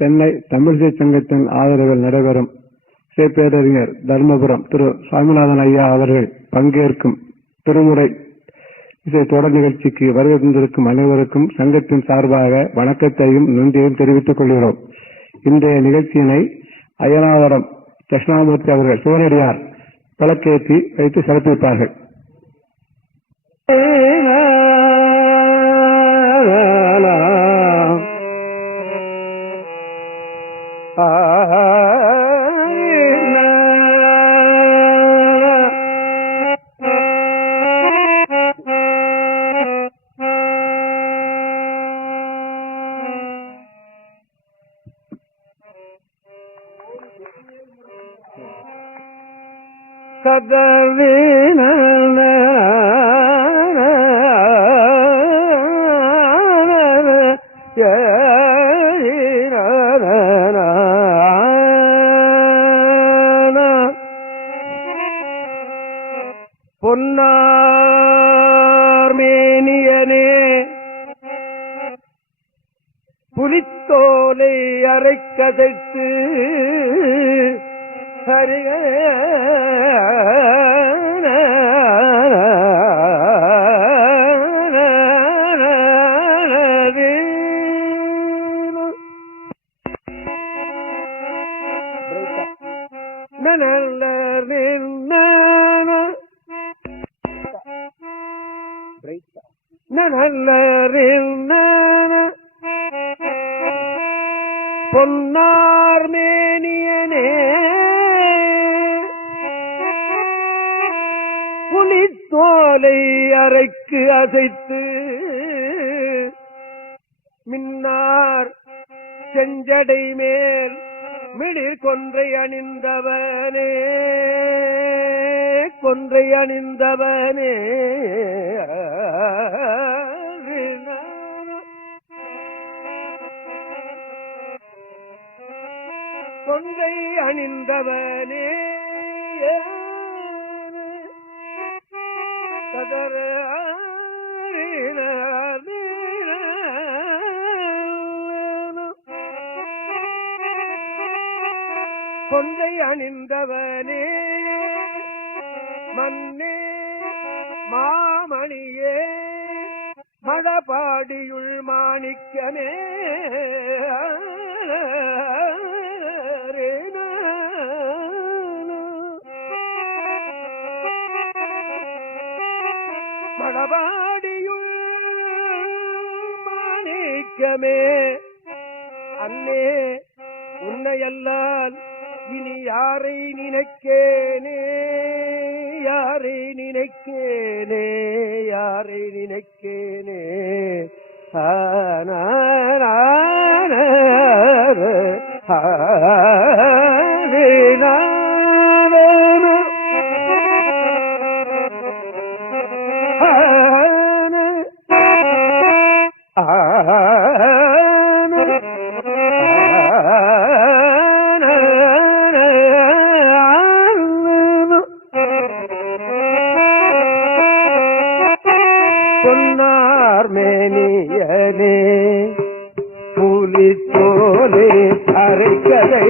சென்னை தமிழிசை சங்கத்தின் ஆதரவில் நடைபெறும் பேரறிஞர் தர்மபுரம் திரு சாமிநாதன் ஐயா அவர்கள் பங்கேற்கும் திருமுறை இசை தொடர் நிகழ்ச்சிக்கு வருகை தந்திருக்கும் அனைவருக்கும் சங்கத்தின் சார்பாக வணக்கத்தையும் நன்றியையும் தெரிவித்துக் கொள்கிறோம். இன்றைய நிகழ்ச்சியினை அய்யனாவரம் தட்சிணாமூர்த்தி அவர்கள் சிவனடியார் பழக்கேற்றி வைத்து சிறப்பிப்பார்கள். கதவின பொன்னார்மேனியனே புலித்தோலை அரைக்கதைத்து ஹரிக பொன்னார்மேனியனே புலித்தோலை அரைக்கு அசைத்து மின்னார் செஞ்சடை மேல் மிளிர் கொன்றை அணிந்தவனே கொன்றை அணிந்தவனே கொன்றை அணிந்தவனே கதர கொன்றை அணிந்தவனே மன்னே மாமணியே மழபாடியுள் மாணிக்கமே மழபாடியுள் மாணிக்கமே அன்னே உன்னையல்லால் இனி யாரை நினைக்கேனே யாரை நினைக்கேனே யாரை நினைக்கேனே பொன்னார்மேனியனே புலித்தோலை அரைக்கதை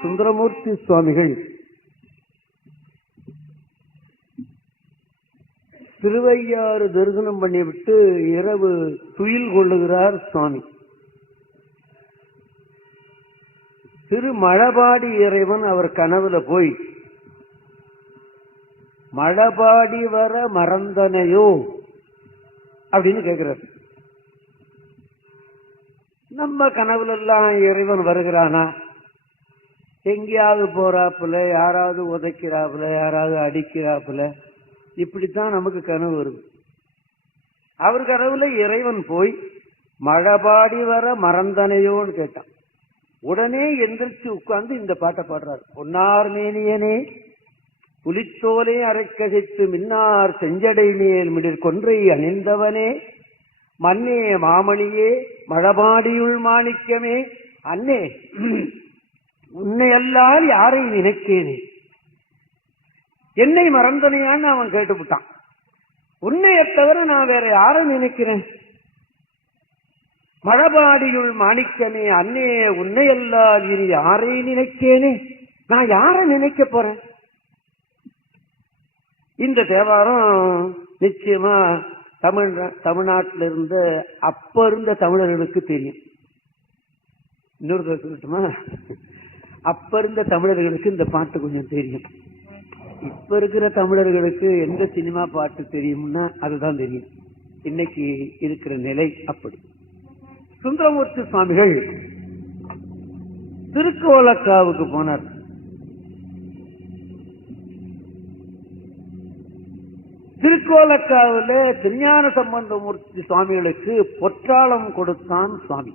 சுந்தரமூர்த்தி சுவாமிகள் திருவையாறு தரிசனம் பண்ணிவிட்டு இரவு துயில் கொள்ளுகிறார் சுவாமி. திருமழபாடி இறைவன் அவர் கனவுல போய் மழபாடி வர மறந்தனையோ அப்படின்னு கேட்கிறார். நம்ம கனவுல எல்லாம் இறைவன் வருகிறானா? எங்கேயாவது போறாப்புல, யாராவது உதைக்கிறாப்புல, யாராவது அடிக்கிறாப்புல, இப்படித்தான் நமக்கு கனவு வருது. அவர் கனவுல இறைவன் போய் மழபாடி வர மறந்தனையோன்னு கேட்டான். உடனே எந்திரிச்சு உட்கார்ந்து இந்த பாட்டை பாடுறார். பொன்னார் மேனியனே புலித்தோலை அரைக்கசித்து மின்னார் செஞ்சடை மேல் மிடிர் கொன்றை அணிந்தவனே மன்னே மாமணியே மழபாடியுள் மாணிக்கமே அன்னே உன்னை அல்லால் யாரை நினைக்கேனே. என்னை மறந்தனையான்னு அவன் கேட்டுவிட்டான். உன்னைய தவிர நான் வேற யாரை நினைக்கிறேன்? மழபாடியுள் மாணிக்கமே அன்னே உன்னை அல்லால் இனி யாரை நினைக்கேனே. நான் யாரை நினைக்க போறேன்? இந்த தேவாரம் நிச்சயமா தமிழ்நாட்டில் இருந்த அப்ப இருந்த தமிழர்களுக்கு தெரியும். இன்னொரு சொல்லட்டுமா? அப்ப இருந்த தமிழர்களுக்கு இந்த பாட்டு கொஞ்சம் தெரியும். இப்ப இருக்கிற தமிழர்களுக்கு எந்த சினிமா பாட்டு தெரியும்னா அதுதான் தெரியும். இன்னைக்கு இருக்கிற நிலை அப்படி. சுந்தரமூர்த்தி சுவாமிகள் திருக்கோலக்காவுக்கு போனார். திருக்கோலக்காவில திருஞான சம்பந்தமூர்த்தி சுவாமிகளுக்கு பொற்றாளம் கொடுத்தான் சுவாமி.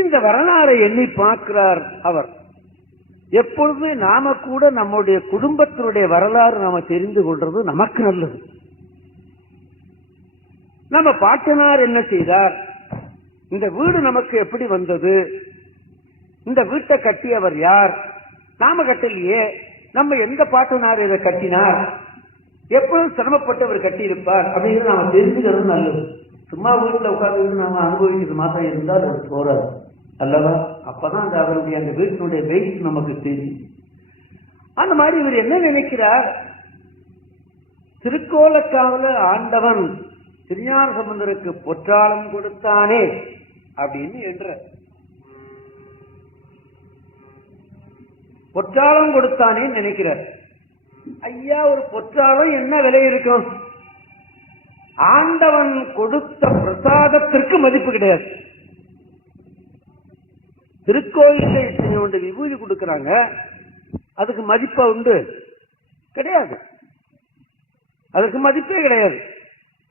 இந்த வரலாறை எண்ணி பார்க்கிறார் அவர். எப்பொழுதுமே நாம கூட நம்முடைய குடும்பத்தினுடைய வரலாறு நாம தெரிந்து கொள்றது நமக்கு நல்லது. நம்ம பாட்டனார் என்ன செய்தார், இந்த வீடு நமக்கு எப்படி வந்தது, இந்த வீட்டை கட்டியவர் யார், நாம கட்டலையே, நம்ம எந்த பாட்டனார் இதை கட்டினார், எப்பொழுது சிரமப்பட்டவர் கட்டியிருப்பார் அப்படிங்கிறது நாம தெரிஞ்சுக்கிறது நல்லது. சும்மா வீட்டுல உட்கார்ந்து நாம அனுபவிக்கிறது மாத்திரம் இருந்தால் அது போறாது அல்லவா? அப்பதான் அந்த அவருடைய அந்த வீட்டினுடைய வெயிட் நமக்கு தெரியும். அந்த மாதிரி இவர் என்ன நினைக்கிறார், திருக்கோலக்காவில ஆண்டவன் திருஞான சம்பந்தருக்கு பொற்றாளம் கொடுத்தானே அப்படின்னு என்ற பொற்றாளம் கொடுத்தானே நினைக்கிறார். ஐயா, ஒரு பொற்றாளம் என்ன விலை இருக்கும்? ஆண்டவன் கொடுத்த பிரசாதத்திற்கு மதிப்பு கிடையாது. திருக்கோயிலில் ஒன்று விபூதி கொடுக்கறாங்க, அதுக்கு மதிப்பா உண்டு? கிடையாது. அதுக்கு மதிப்பே கிடையாது.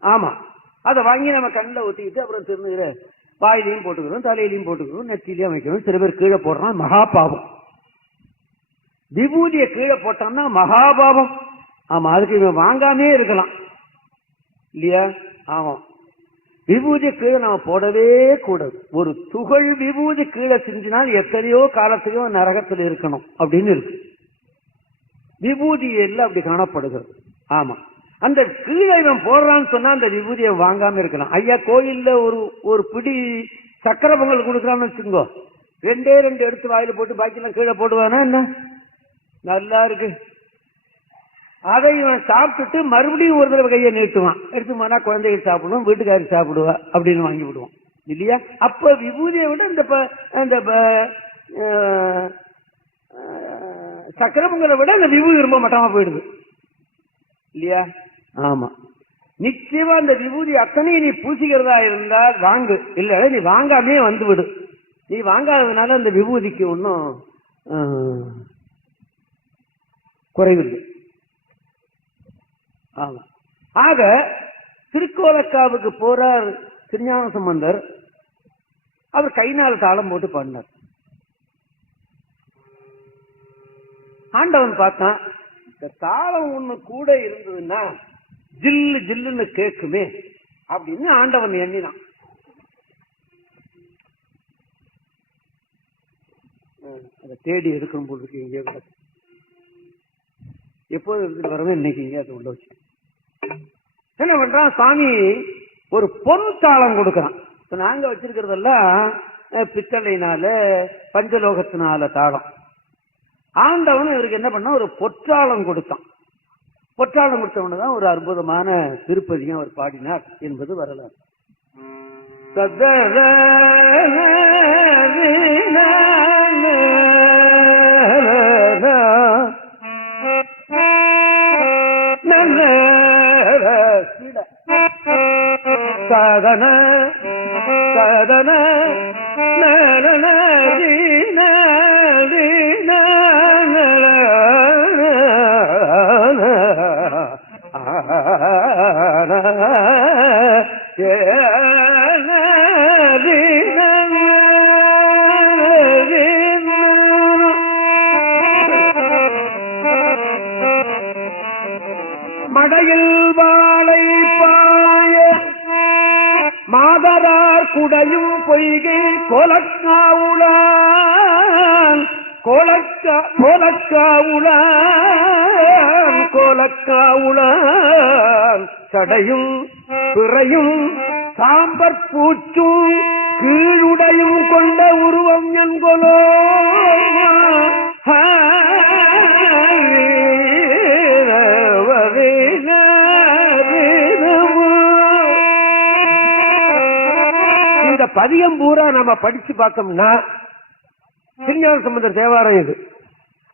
ஆமா, அதை வாங்கி நம்ம கண்ணில் ஒத்திக்கிட்டு அப்புறம் திருநீரை வாயிலையும் போட்டுக்கிறோம், தலையிலையும் போட்டுக்கிறோம், நெத்திலையும் வைக்கிறோம். சில பேர் கீழே போடுறான், மகாபாவம். விபூதியை கீழே போட்டான்னா மகாபாவம். ஆமா, அதுக்கு இவன் வாங்காமே இருக்கலாம் இல்லையா? ஆமா, விபூதி கீழே நம்ம போடவே கூடாது. ஒரு துகள் விபூதி கீழே செஞ்சினால் எத்தனையோ காலத்துக்கு நரகத்தில் இருக்கணும் அப்படின்னு இருக்கு. விபூதி எல்லாம் அப்படி காணப்படுகிறது. ஆமா, அந்த கீழே இவன் போடுறான்னு சொன்னா அந்த விபூதியை வாங்காம இருக்கலாம். ஐயா, கோயில்ல ஒரு பிடி சக்கரை பொங்கல் கொடுக்குறான்னு வச்சுக்கோ, 2 எடுத்து வாயில போட்டு பாக்கியெல்லாம் கீழே போடுவானா என்ன? நல்லா இருக்கு. அதை இவன் சாப்பிட்டுட்டு மறுபடியும் ஒரு தடவை கையை நீட்டுவான். எடுத்து போனா குழந்தைகள் சாப்பிடுவோம், வீட்டுக்காரி சாப்பிடுவா அப்படின்னு வாங்கி விடுவோம் இல்லையா? அப்ப விபூதியை விட இந்த சக்கரை பொங்கலை விட இந்த விபூதி ரொம்ப மட்டமா போயிடுது இல்லையா? ஆமா, நிச்சயமா அந்த விபூதி அத்தனை நீ பூசிக்கிறதா இருந்தால் வாங்கு, இல்ல நீ வாங்காமே வந்து விடு. நீ வாங்காததுனால அந்த விபூதிக்கு ஒன்றும் குறைவில்லை. ஆமா, ஆக திருக்கோலக்காவுக்கு போறார் திருஞான சம்பந்தர். அவர் கை நாள் தாளம் போட்டு பாடினார். ஆண்டவன் பார்த்தான், இந்த தாளம் ஒண்ணு கூட இருந்ததுன்னா ஜில்லு ஜில்லுன்னு கேட்குமே அப்படின்னு ஆண்டவன் எண்ணினான். அதை தேடி எடுக்கணும் போல் இருக்கு. இங்கே கூட எப்போது எடுத்துட்டு வரவே இன்னைக்கு இங்கே அதை உள்ள வச்சு என்ன பண்றான் சாமி, ஒரு பொன் தாளம் கொடுக்கறான். இப்ப நாங்க வச்சிருக்கிறதெல்லாம் பித்தளையினால பஞ்சலோகத்தினால தாளம். ஆண்டவன் இவருக்கு என்ன பண்ண, ஒரு பொற்றாளம் கொடுத்தான். பொற்றாளம் கொடுத்தவனதான் ஒரு அற்புதமான திருப்பதியும் அவர் பாடினார் என்பது வரலாறு. கதன கதன மடையில் வாழை பாய மாதரார் குடையும் பொய்கை கோலக்காவுளான் கோலக்காவுளான் சடையும் பிறையும் சாம்பற் பூச்சும் கீழுடையும் கொண்ட உருவம் என்கொலோ இந்த பதியம் பூரா நாம படிச்சு பார்த்தோம்னா திருஞான சம்பந்தர் தேவாரம் இது.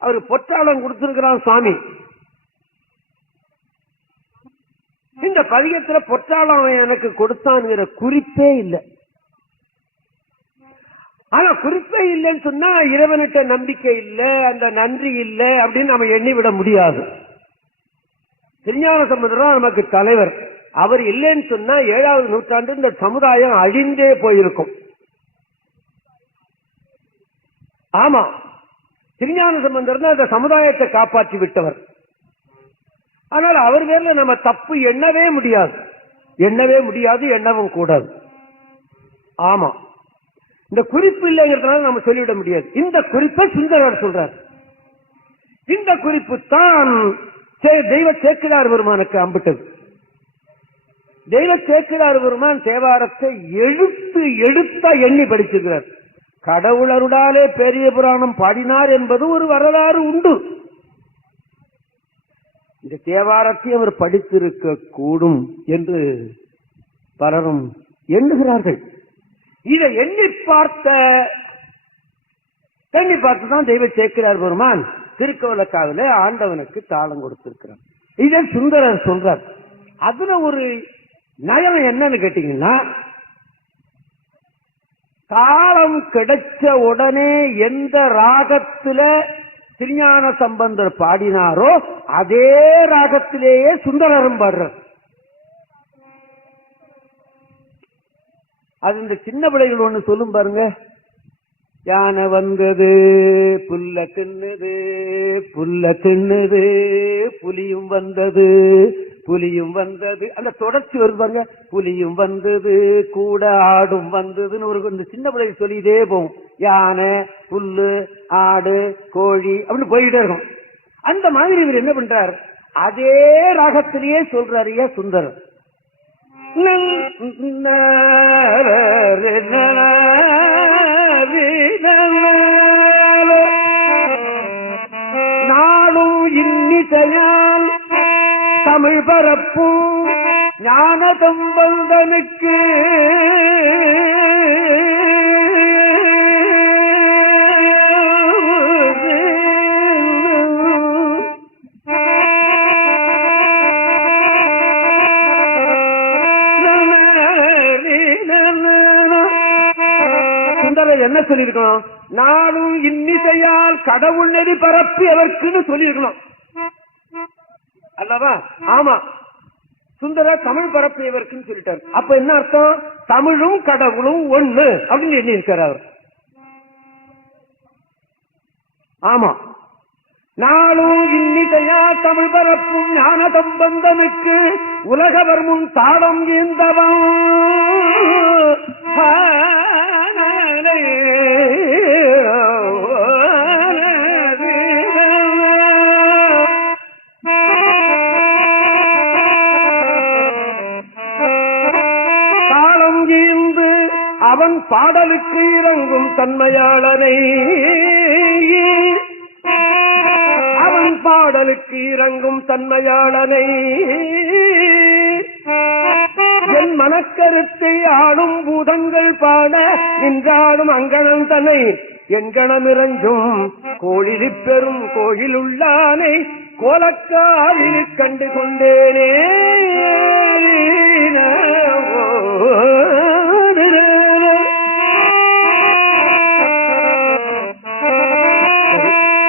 அவரு பொற்றாளம் கொடுத்திருக்கிறான் சுவாமி. இந்த பதிகத்துல பொற்றாளம் எனக்கு கொடுத்தான்ங்கிற குறிப்பே இல்லை. ஆனா குறிப்பே இல்லைன்னு சொன்னா இறைவனிட்ட நம்பிக்கை இல்லை, அந்த நன்றி இல்லை அப்படின்னு நம்ம எண்ணிவிட முடியாது. திருஞான சம்பந்தர் தான் நமக்கு தலைவர். அவர் இல்லைன்னு சொன்னா 7வது நூற்றாண்டு இந்த சமுதாயம் அழிந்தே போயிருக்கும். ஆமா, திருஞான சம்பந்தர் தான் இந்த சமுதாயத்தை காப்பாற்றி விட்டவர். ஆனால் அவர் பேர்ல நம்ம தப்பு எண்ணவே முடியாது, எண்ணவும் கூடாது. ஆமா, இந்த குறிப்பு இல்லைங்கிறதுனால நம்ம சொல்லிவிட முடியாது. இந்த குறிப்பை சுந்தரர் சொல்றார். இந்த குறிப்பு தான் தெய்வ சேக்கிழார் பெருமானுக்கு அம்பிட்டது. தெய்வ சேக்கிழார் பெருமான் தேவாரத்தை எழுத்த எண்ணி படிச்சிருக்கிறார். கடவுளருடாலே பெரிய புராணம் பாடினார் என்பது ஒரு வரலாறு உண்டு. இந்த தேவாரத்தை அவர் படித்திருக்க கூடும் என்று பலரும் எண்ணுகிறார்கள். இதை எண்ணி பார்த்துதான் தெய்வ சேக்கிழார் பெருமான் திருக்கோலக்காவிலே ஆண்டவனுக்கு தாளம் கொடுத்திருக்கிறார். இதை சுந்தரர் சொல்றார். அதுல ஒரு நயம் என்னன்னு கேட்டீங்கன்னா, தாளம் கிடைச்ச உடனே எந்த ராகத்துல திருஞான சம்பந்தர் பாடினாரோ அதே ராகத்திலேயே சுந்தரரும் பாடுறார். அது இந்த சின்ன பிள்ளைகள் ஒண்ணு சொல்லும் பாருங்க, யானை வந்தது புல்ல தின்னுது புலியும் வந்தது அந்த தொடர்ச்சி வருது பாருங்க. புலியும் வந்தது கூட ஆடும் வந்ததுன்னு ஒரு சின்ன பிள்ளைகள் சொல்லிட்டே போகும். யானை, புல்லு, ஆடு, கோழி அப்படின்னு போயிட்டே இருக்கும். அந்த மாதிரி இவர் என்ன பண்றார், அதே ராகத்திலேயே சொல்றாரு சுந்தரர். நாளும் இன்னிசையால் தமிழ் பரப்பும் ஞான சம்பந்தனுக்கு என்ன சொல்லிருக்கணும், நாளும் இன்னிசையால் கடவுள் நெறி பரப்பி அவருக்குன்னு சொல்லிருக்கணும் அல்லவா? ஆமா, சுந்தர தமிழ் பரப்பியவர்க்குன்னு சொல்லிட்டார். அப்ப என்ன அர்த்தம், தமிழும் கடவுளும் ஒண்ணு அப்படின்னு எண்ணி இருக்கார் அவர். ஆமா, நாளும் இன்னிசையா தமிழ் பரப்பும் ஞான சம்பந்தனுக்கு உலகவர் முன் தாளம் ஏந்தவன் அவன் பாட பாடலுக்கு இறங்கும் தன்மையாளனை அவன் பாடலுக்கு இறங்கும் தன்மையாளனை என் மனக்கருத்தை ஆளும் பூதங்கள் பாட நின்றாடும் அங்கணம் தன்னை எங்கணமிரஞ்சும் கோழிலி பெரும் கோயிலுள்ளானை கோலக்காலில் கண்டு கொண்டேனே.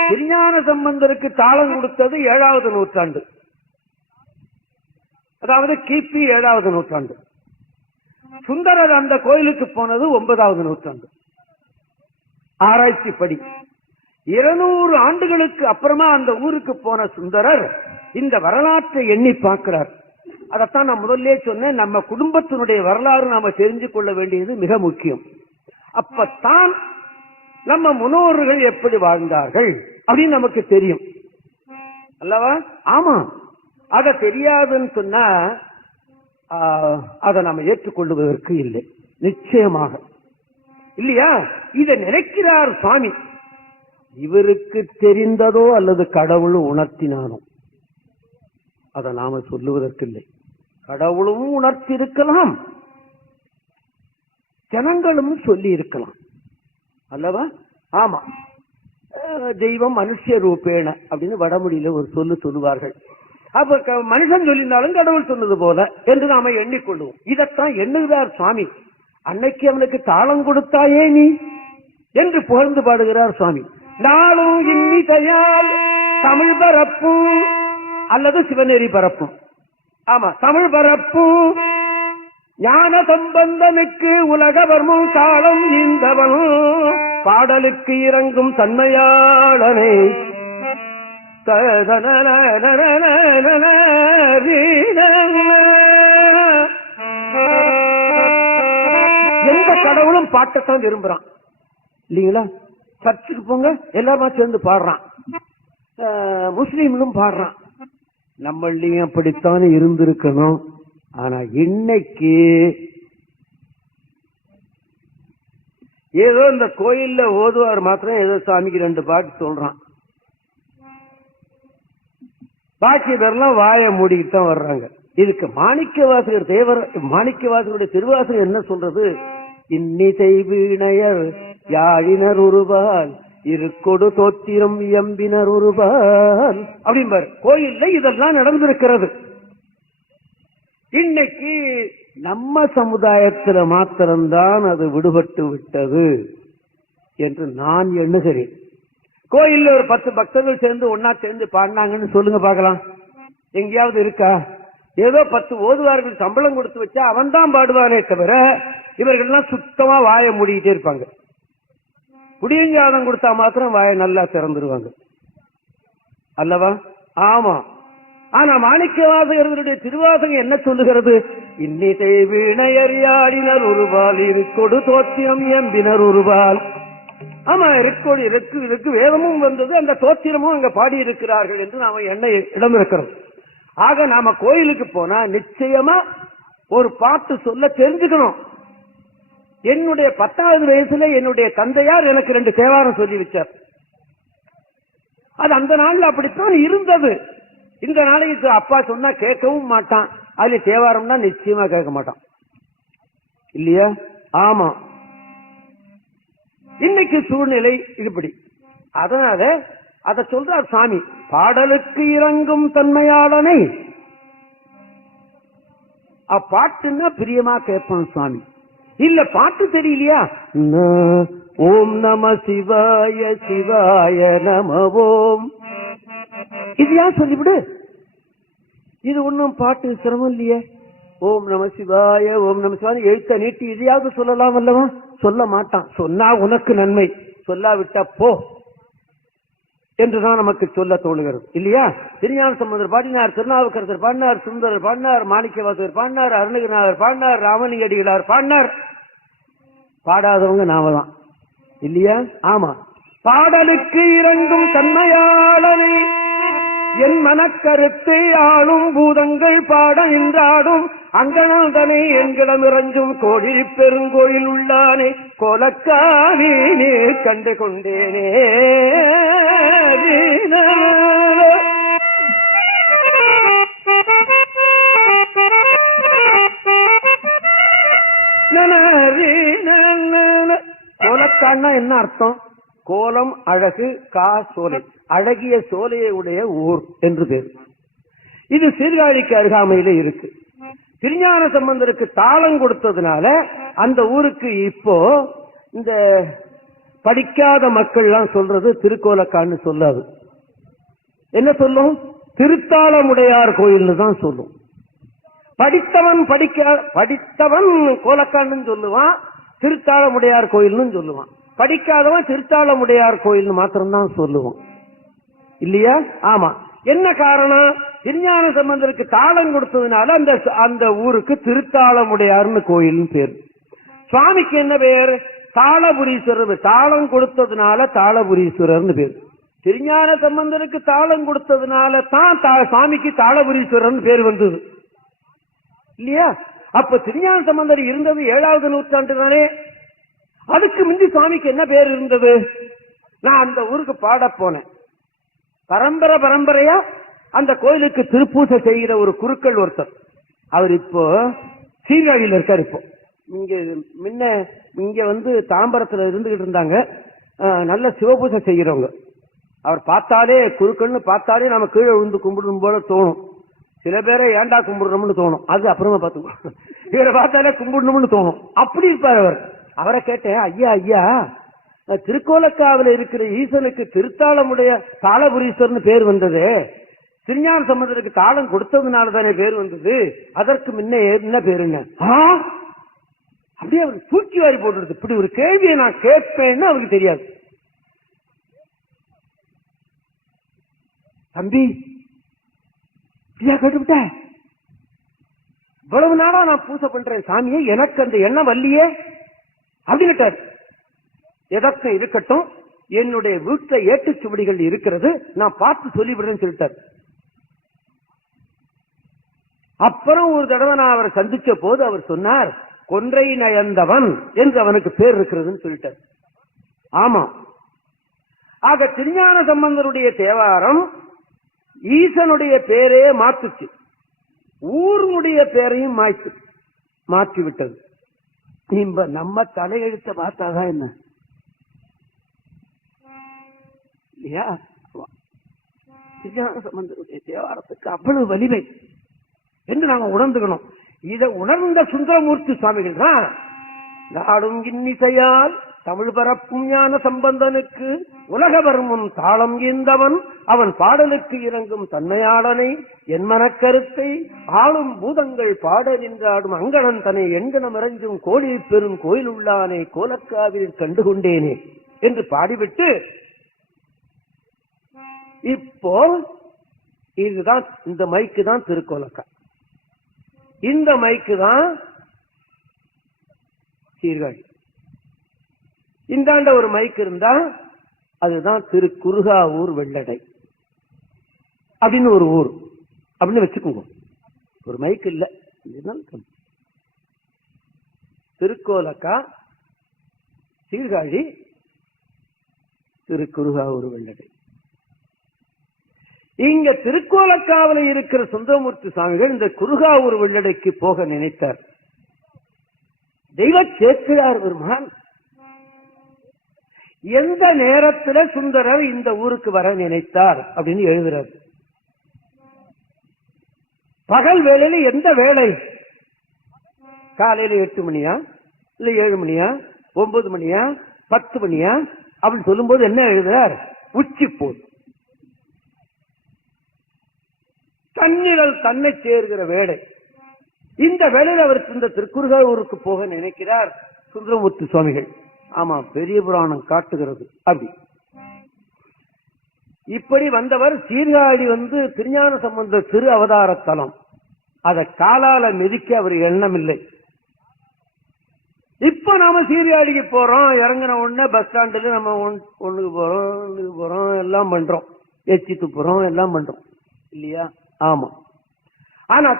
திருஞான சம்பந்தருக்கு தாளம் கொடுத்தது 7வது நூற்றாண்டு, அதாவது கிபி 7வது நூற்றாண்டு. சுந்தரர் அந்த கோயிலுக்கு போனது 9வது நூற்றாண்டு. ஆராய்ச்சிப்படி 200 ஆண்டுகளுக்கு அப்புறமா அந்த ஊருக்கு போன சுந்தரர் இந்த வரலாற்றை எண்ணி பார்க்கிறார். அதைத்தான் நான் முதல்ல சொன்னேன், நம்ம குடும்பத்தினுடைய வரலாறு நாம தெரிஞ்சு கொள்ள வேண்டியது மிக முக்கியம். அப்பத்தான் நம்ம முன்னோர்கள் எப்படி வாழ்ந்தார்கள் அப்படின்னு நமக்கு தெரியும் அல்லவா? ஆமா, அத தெரியாதுன்னு சொன்னா அதை நாம ஏற்றுக்கொள்வதற்கு இல்லை, நிச்சயமாக இல்லையா? இதை நினைக்கிறார் சுவாமி. இவருக்கு தெரிந்ததோ அல்லது கடவுளும் உணர்த்தினானோ அதை நாம சொல்லுவதற்கில்லை. கடவுளும் உணர்த்தி இருக்கலாம், ஜனங்களும் சொல்லி இருக்கலாம் அல்லவா? ஆமா, தெய்வம் மனுஷ ரூபேண அப்படின்னு வடமொழியில ஒரு சொல்லுவார்கள். அப்ப மனுஷன் சொல்லியிருந்தாலும் கடவுள் சொன்னது போல என்று நாம எண்ணிக்கொள்ளுவோம். இதத்தான் எண்ணுகிறார் சுவாமி. அன்னைக்கு அவனுக்கு தாளம் கொடுத்தாயே நீ என்று புகழ்ந்து பாடுகிறார் சுவாமி. நாளும் இன்னிசையால் தமிழ் பரப்பும் அல்லது சிவநெறி பரப்பும். ஆமா, தமிழ் பரப்பும் ஞான சம்பந்தனுக்கு உலகவர்மும் தாளம் ஈந்தவன் பாடலுக்கு இறங்கும் தன்மையாளனை எந்த கடவுளும் பாட்டத்தான் விரும்புறான் இல்லீங்களா? சர்ச்சுக்கு போங்க, எல்லாருமா சேர்ந்து பாடுறான், முஸ்லீம்களும் பாடுறான். நம்மளையும் அப்படித்தானே இருந்திருக்கணும். ஆனா இன்னைக்கு ஏதோ இந்த கோயில்ல ஓதுவார் மாத்திரம் ஏதோ சாமிக்கு 2 பாட்டு சொல்றான், பாக்கி பேர்லாம் வாயை மூடிக்கிட்டு தான் வர்றாங்க. இதுக்கு மாணிக்கவாசகர் மாணிக்கவாசகருடைய திருவாசகம் என்ன சொல்றது? இன்னிசை வீணையர் யாழினர் ஒருபால் இருக்கொடு தோத்திரம் எம்பினர் ஒருபால் அப்படிம்பார். கோயில்ல இதெல்லாம் நடந்திருக்கிறது. இன்னைக்கு நம்ம சமுதாயத்தில் மாத்திரம்தான் அது விடுபட்டு விட்டது என்று நான் எண்ணுகிறேன். கோயில்ல ஒரு 10 பக்தர்கள் சேர்ந்து ஒன்னா சேர்ந்து பாடினாங்கன்னு சொல்லுங்க பார்க்கலாம், எங்கேயாவது இருக்கா? ஏதோ 10 ஓதுவார்கள் சம்பளம் கொடுத்து வச்சா அவன் தான் பாடுவானே தவிர இவர்கள்லாம் சுத்தமா வாயை மூடிக்கிட்டே இருப்பாங்க. குடியஞ்சாதம் கொடுத்தா மாத்திரம் வாயை நல்லா திறந்துருவாங்க அல்லவா? ஆமா. ஆனா மாணிக்கவாசகர்களுடைய திருவாசகம் என்ன சொல்லுகிறது? இன்னிசை வீணையர் யாழினர் ஒருபால் இருக்கொடு தோத்திரம் எம்பினர் ஒருபால். ஆமா, இருக்கு வேதமும் வந்தது, அந்த தோத்திரமும் அங்க பாடி இருக்கிறார்கள் என்று நாம எண்ண இடம் இருக்கிறோம். ஆக நாம கோயிலுக்கு போனா நிச்சயமா ஒரு பாட்டு சொல்ல தெரிஞ்சுக்கணும். என்னுடைய 10வது வயசுல என்னுடைய தந்தையார் எனக்கு 2 தேவாரம் சொல்லி வச்சார். அது அந்த நாள்ல அப்படித்தான் இருந்தது. இந்த நாளைக்கு அப்பா சொன்னா கேட்கவும் மாட்டான், அதுல தேவாரம்னா நிச்சயமா கேட்க மாட்டான் இல்லையா? ஆமா, இன்னைக்கு சூழ்நிலை இப்படி. அதனால அத சொல்றார் சாமி, பாடலுக்கு இறங்கும் தன்மையாளனை. அப்பாட்டுன்னா பிரியமா கேட்பான் சுவாமி. இல்ல பாட்டு தெரியலையா? ஓம் நம சிவாய சிவாய நம ஓம், இது யார் சொல்லிவிடு. இது ஒன்னும் பாட்டு சிரமம் இல்லையே. ஓம் நம சிவாய ஓம் நம சிவாய எழுத்த நீட்டி இதையாவது சொல்லலாம் அல்லவா? சொல்ல மாட்டான். சொன்னா உனக்கு நன்மை, சொல்லாவிட்டா போ என்றுதான் நமக்கு சொல்ல தோணுகிறது இல்லையா? திருஞான சம்பந்தர் பாடினார், திருநாவுக்கரசர் பாடினார், சுந்தரர் பாடினார், மாணிக்கவாசகர் பாடினார், அருணகிரிநாதர் பாடினார், ராமலிங்கடிகளார் பாடினார். பாடாதவங்க நாம தான் இல்லையா? ஆமா. பாடலுக்கு இறங்கும் தன்மையாளனை என் மனக்கருத்தை ஆளும் பூதங்கள் பாட நின்றாடும் அங்கனம் தனை எங்களிடம் இறஞ்சும் கோடிரி பெருங்கோயில் உள்ளானே கோலக்காவினே கண்டு கொண்டேனே. கோலக்கான்னா என்ன அர்த்தம்? கோலம் அழகு, கா சோலை, அழகிய சோலையை உடைய ஊர் என்று பேர். இது சீர்காழிக்கு அருகாமையில இருக்கு. திருஞான சம்பந்தருக்கு தாளம் கொடுத்ததுனால அந்த ஊருக்கு இப்போ இந்த படிக்காத மக்கள் எல்லாம் சொல்றது திருக்கோலக்கான்னு சொல்லாது. என்ன சொல்லும்? திருத்தாளமுடையார் கோயில்னு தான் சொல்லும். படித்தவன் கோலக்கான்னு சொல்லுவான், திருத்தாளமுடையார் கோயில்னு சொல்லுவான். படிக்காதவன் திருத்தாளமுடையார் கோயில் மாத்திரம்தான் சொல்லுவோம் இல்லையா? ஆமா. என்ன காரணம்? திருஞான சம்பந்தருக்கு தாளம் கொடுத்ததுனால அந்த ஊருக்கு திருத்தாளமுடையார்னு கோயில் பேர். சுவாமிக்கு என்ன பேர்? தாளபுரீஸ்வரர். தாளம் கொடுத்ததுனால தாளபுரீஸ்வரர்னு பேர். திருஞான சம்பந்தருக்கு தாளம் கொடுத்ததுனால தான் சுவாமிக்கு தாளபுரீஸ்வரர் பேர் வந்தது இல்லையா? அப்ப திருஞான சம்பந்தர் இருந்தது 7வது நூற்றாண்டு தானே. அதுக்கு முந்தி சுவாமிக்கு என்ன பேர் இருந்தது? நான் அந்த ஊருக்கு பாட போனேன். பரம்பரையா அந்த கோயிலுக்கு திருப்பூசை செய்கிற ஒரு குருக்கள் ஒருத்தர், அவர் இப்போ சீர்காழியில் இருக்கார். இப்போ இங்க வந்து தாம்பரத்துல இருந்துகிட்டு இருந்தாங்க, நல்ல சிவபூசை செய்கிறவங்க. அவர் பார்த்தாலே, குருக்கள்னு பார்த்தாலே நம்ம கீழே விழுந்து கும்பிடணும் போல தோணும். சில பேரை ஏண்டா கும்பிடணும்னு தோணும், அது அப்புறமா பார்த்துக்கோ. இவரை பார்த்தாலே கும்பிடணும்னு தோணும். அப்படி இருப்பார் அவர். அவரை கேட்டேன், ஐயா திருக்கோலக்காவில இருக்கிற ஈசனுக்கு திருத்தாளமுடைய தாளபுரீஸ்வரர்னு பேர் வந்தது, திருஞான சம்பந்தருக்கு தாளம் கொடுத்ததுனால தானே பேர் வந்தது, அதற்கு முன்ன என்ன பேருங்க? அப்படியே அவருக்கு தூக்கி வாரி போட்டுருது. இப்படி ஒரு கேள்வியை நான் கேட்பேன்னு அவருக்கு தெரியாது. தம்பி கேட்டுவிட்ட, இவ்வளவு நாளா நான் பூசை பண்றேன் சாமியை, எனக்கு அந்த எண்ணம் வல்லியே அப்படின்னு. எதற்கும் இருக்கட்டும், என்னுடைய வீட்டுல ஏட்டுச்சுவடிகள் இருக்கிறது, நான் பார்த்து சொல்லிவிடுறேன்னு சொல்லிட்டார். அப்புறம் ஒரு தடவை நான் அவரை சந்திச்ச போது அவர் சொன்னார், கொன்றை நயந்தவன் என்று அவனுக்கு பேர் இருக்கிறதுன்னு சொல்லிட்டார். ஆமா. ஆக திருஞான சம்பந்தருடைய தேவாரம் ஈசனுடைய பேரே மாத்துச்சு, ஊருடைய பேரையும் மாற்றி விட்டது. நம்ம தலையெழுத்த பார்த்தாதான் என்ன இல்லையா? திருஞான சம்பந்தருடைய தேவாரத்துக்கு அவ்வளவு வலிமை என்று நாங்க உணர்ந்துக்கணும். இதை உணர்ந்த சுந்தரமூர்த்தி சுவாமிகள் தான் நாடும் இன்னிசையால் தமிழ் பரப்பும் ஞான சம்பந்தனுக்கு உலக வருமும் தாளம் ஈந்தவன் அவன் பாடலுக்கு இறங்கும் தன்மையாளனை என் மனக்கருத்தை ஆளும் பூதங்கள் பாட நின்றாடும் அங்கணன் தன்னை எண்கணம் இறஞ்சும் கோழி பெரும் கோயில் உள்ளானே கோலக்காவில் கண்டுகொண்டேனே என்று பாடிவிட்டு, இப்போ இதுதான் இந்த மைக்கு தான் திருக்கோலக்கா, இந்த மைக்கு தான் சீர்காழி. இந்தாண்ட ஒரு மைக் இருந்தா அதுதான் திரு குருகாவூர் வெள்ளடை அப்படின்னு ஒரு ஊர் அப்படின்னு வச்சுக்கோங்க. ஒரு மைக் இல்ல, திருக்கோலக்கா, சீர்காழி, திரு குருகாவூர் வெள்ளடை. இங்க திருக்கோலக்காவில் இருக்கிற சுந்தரமூர்த்தி சுவாமிகள் இந்த குருகாவூர் வெள்ளடைக்கு போக நினைத்தார். தெய்வ சேக்கிழார் பெருமான் எந்த நேரத்துல சுந்தரர் இந்த ஊருக்கு வர நினைத்தார் அப்படின்னு எழுதுறார். பகல் வேளையில எந்த வேளை? காலையில 8 மணியா இல்ல 7 மணியா 9 மணியா 10 மணியா அப்படின்னு சொல்லும் போது என்ன எழுதுறார்? உச்சி போல் தண்ணீரல் தன்னை சேர்கிற வேளை. இந்த வேளையில் அவர் இந்த திருக்குறுகாவூருக்கு போக நினைக்கிறார் சுந்தரமூர்த்தி சுவாமிகள். ஆமா, பெரிய புராணம் காட்டுகிறது. அப்படி இப்படி வந்தவர் சீர்காழி திருஞான சம்பந்த திரு அவதார தலம். அதை காலால மிதிக்க அவர் எண்ணம் இல்லை. இப்ப நாம சீர்காழிக்கு போறோம், இறங்கின உடனே பஸ் ஸ்டாண்டுல நம்ம ஒண்ணுக்கு போறோம் எல்லாம் பண்றோம், எச்சி துப்புறோம் எல்லாம் பண்றோம் இல்லையா? ஆமா. ஆனா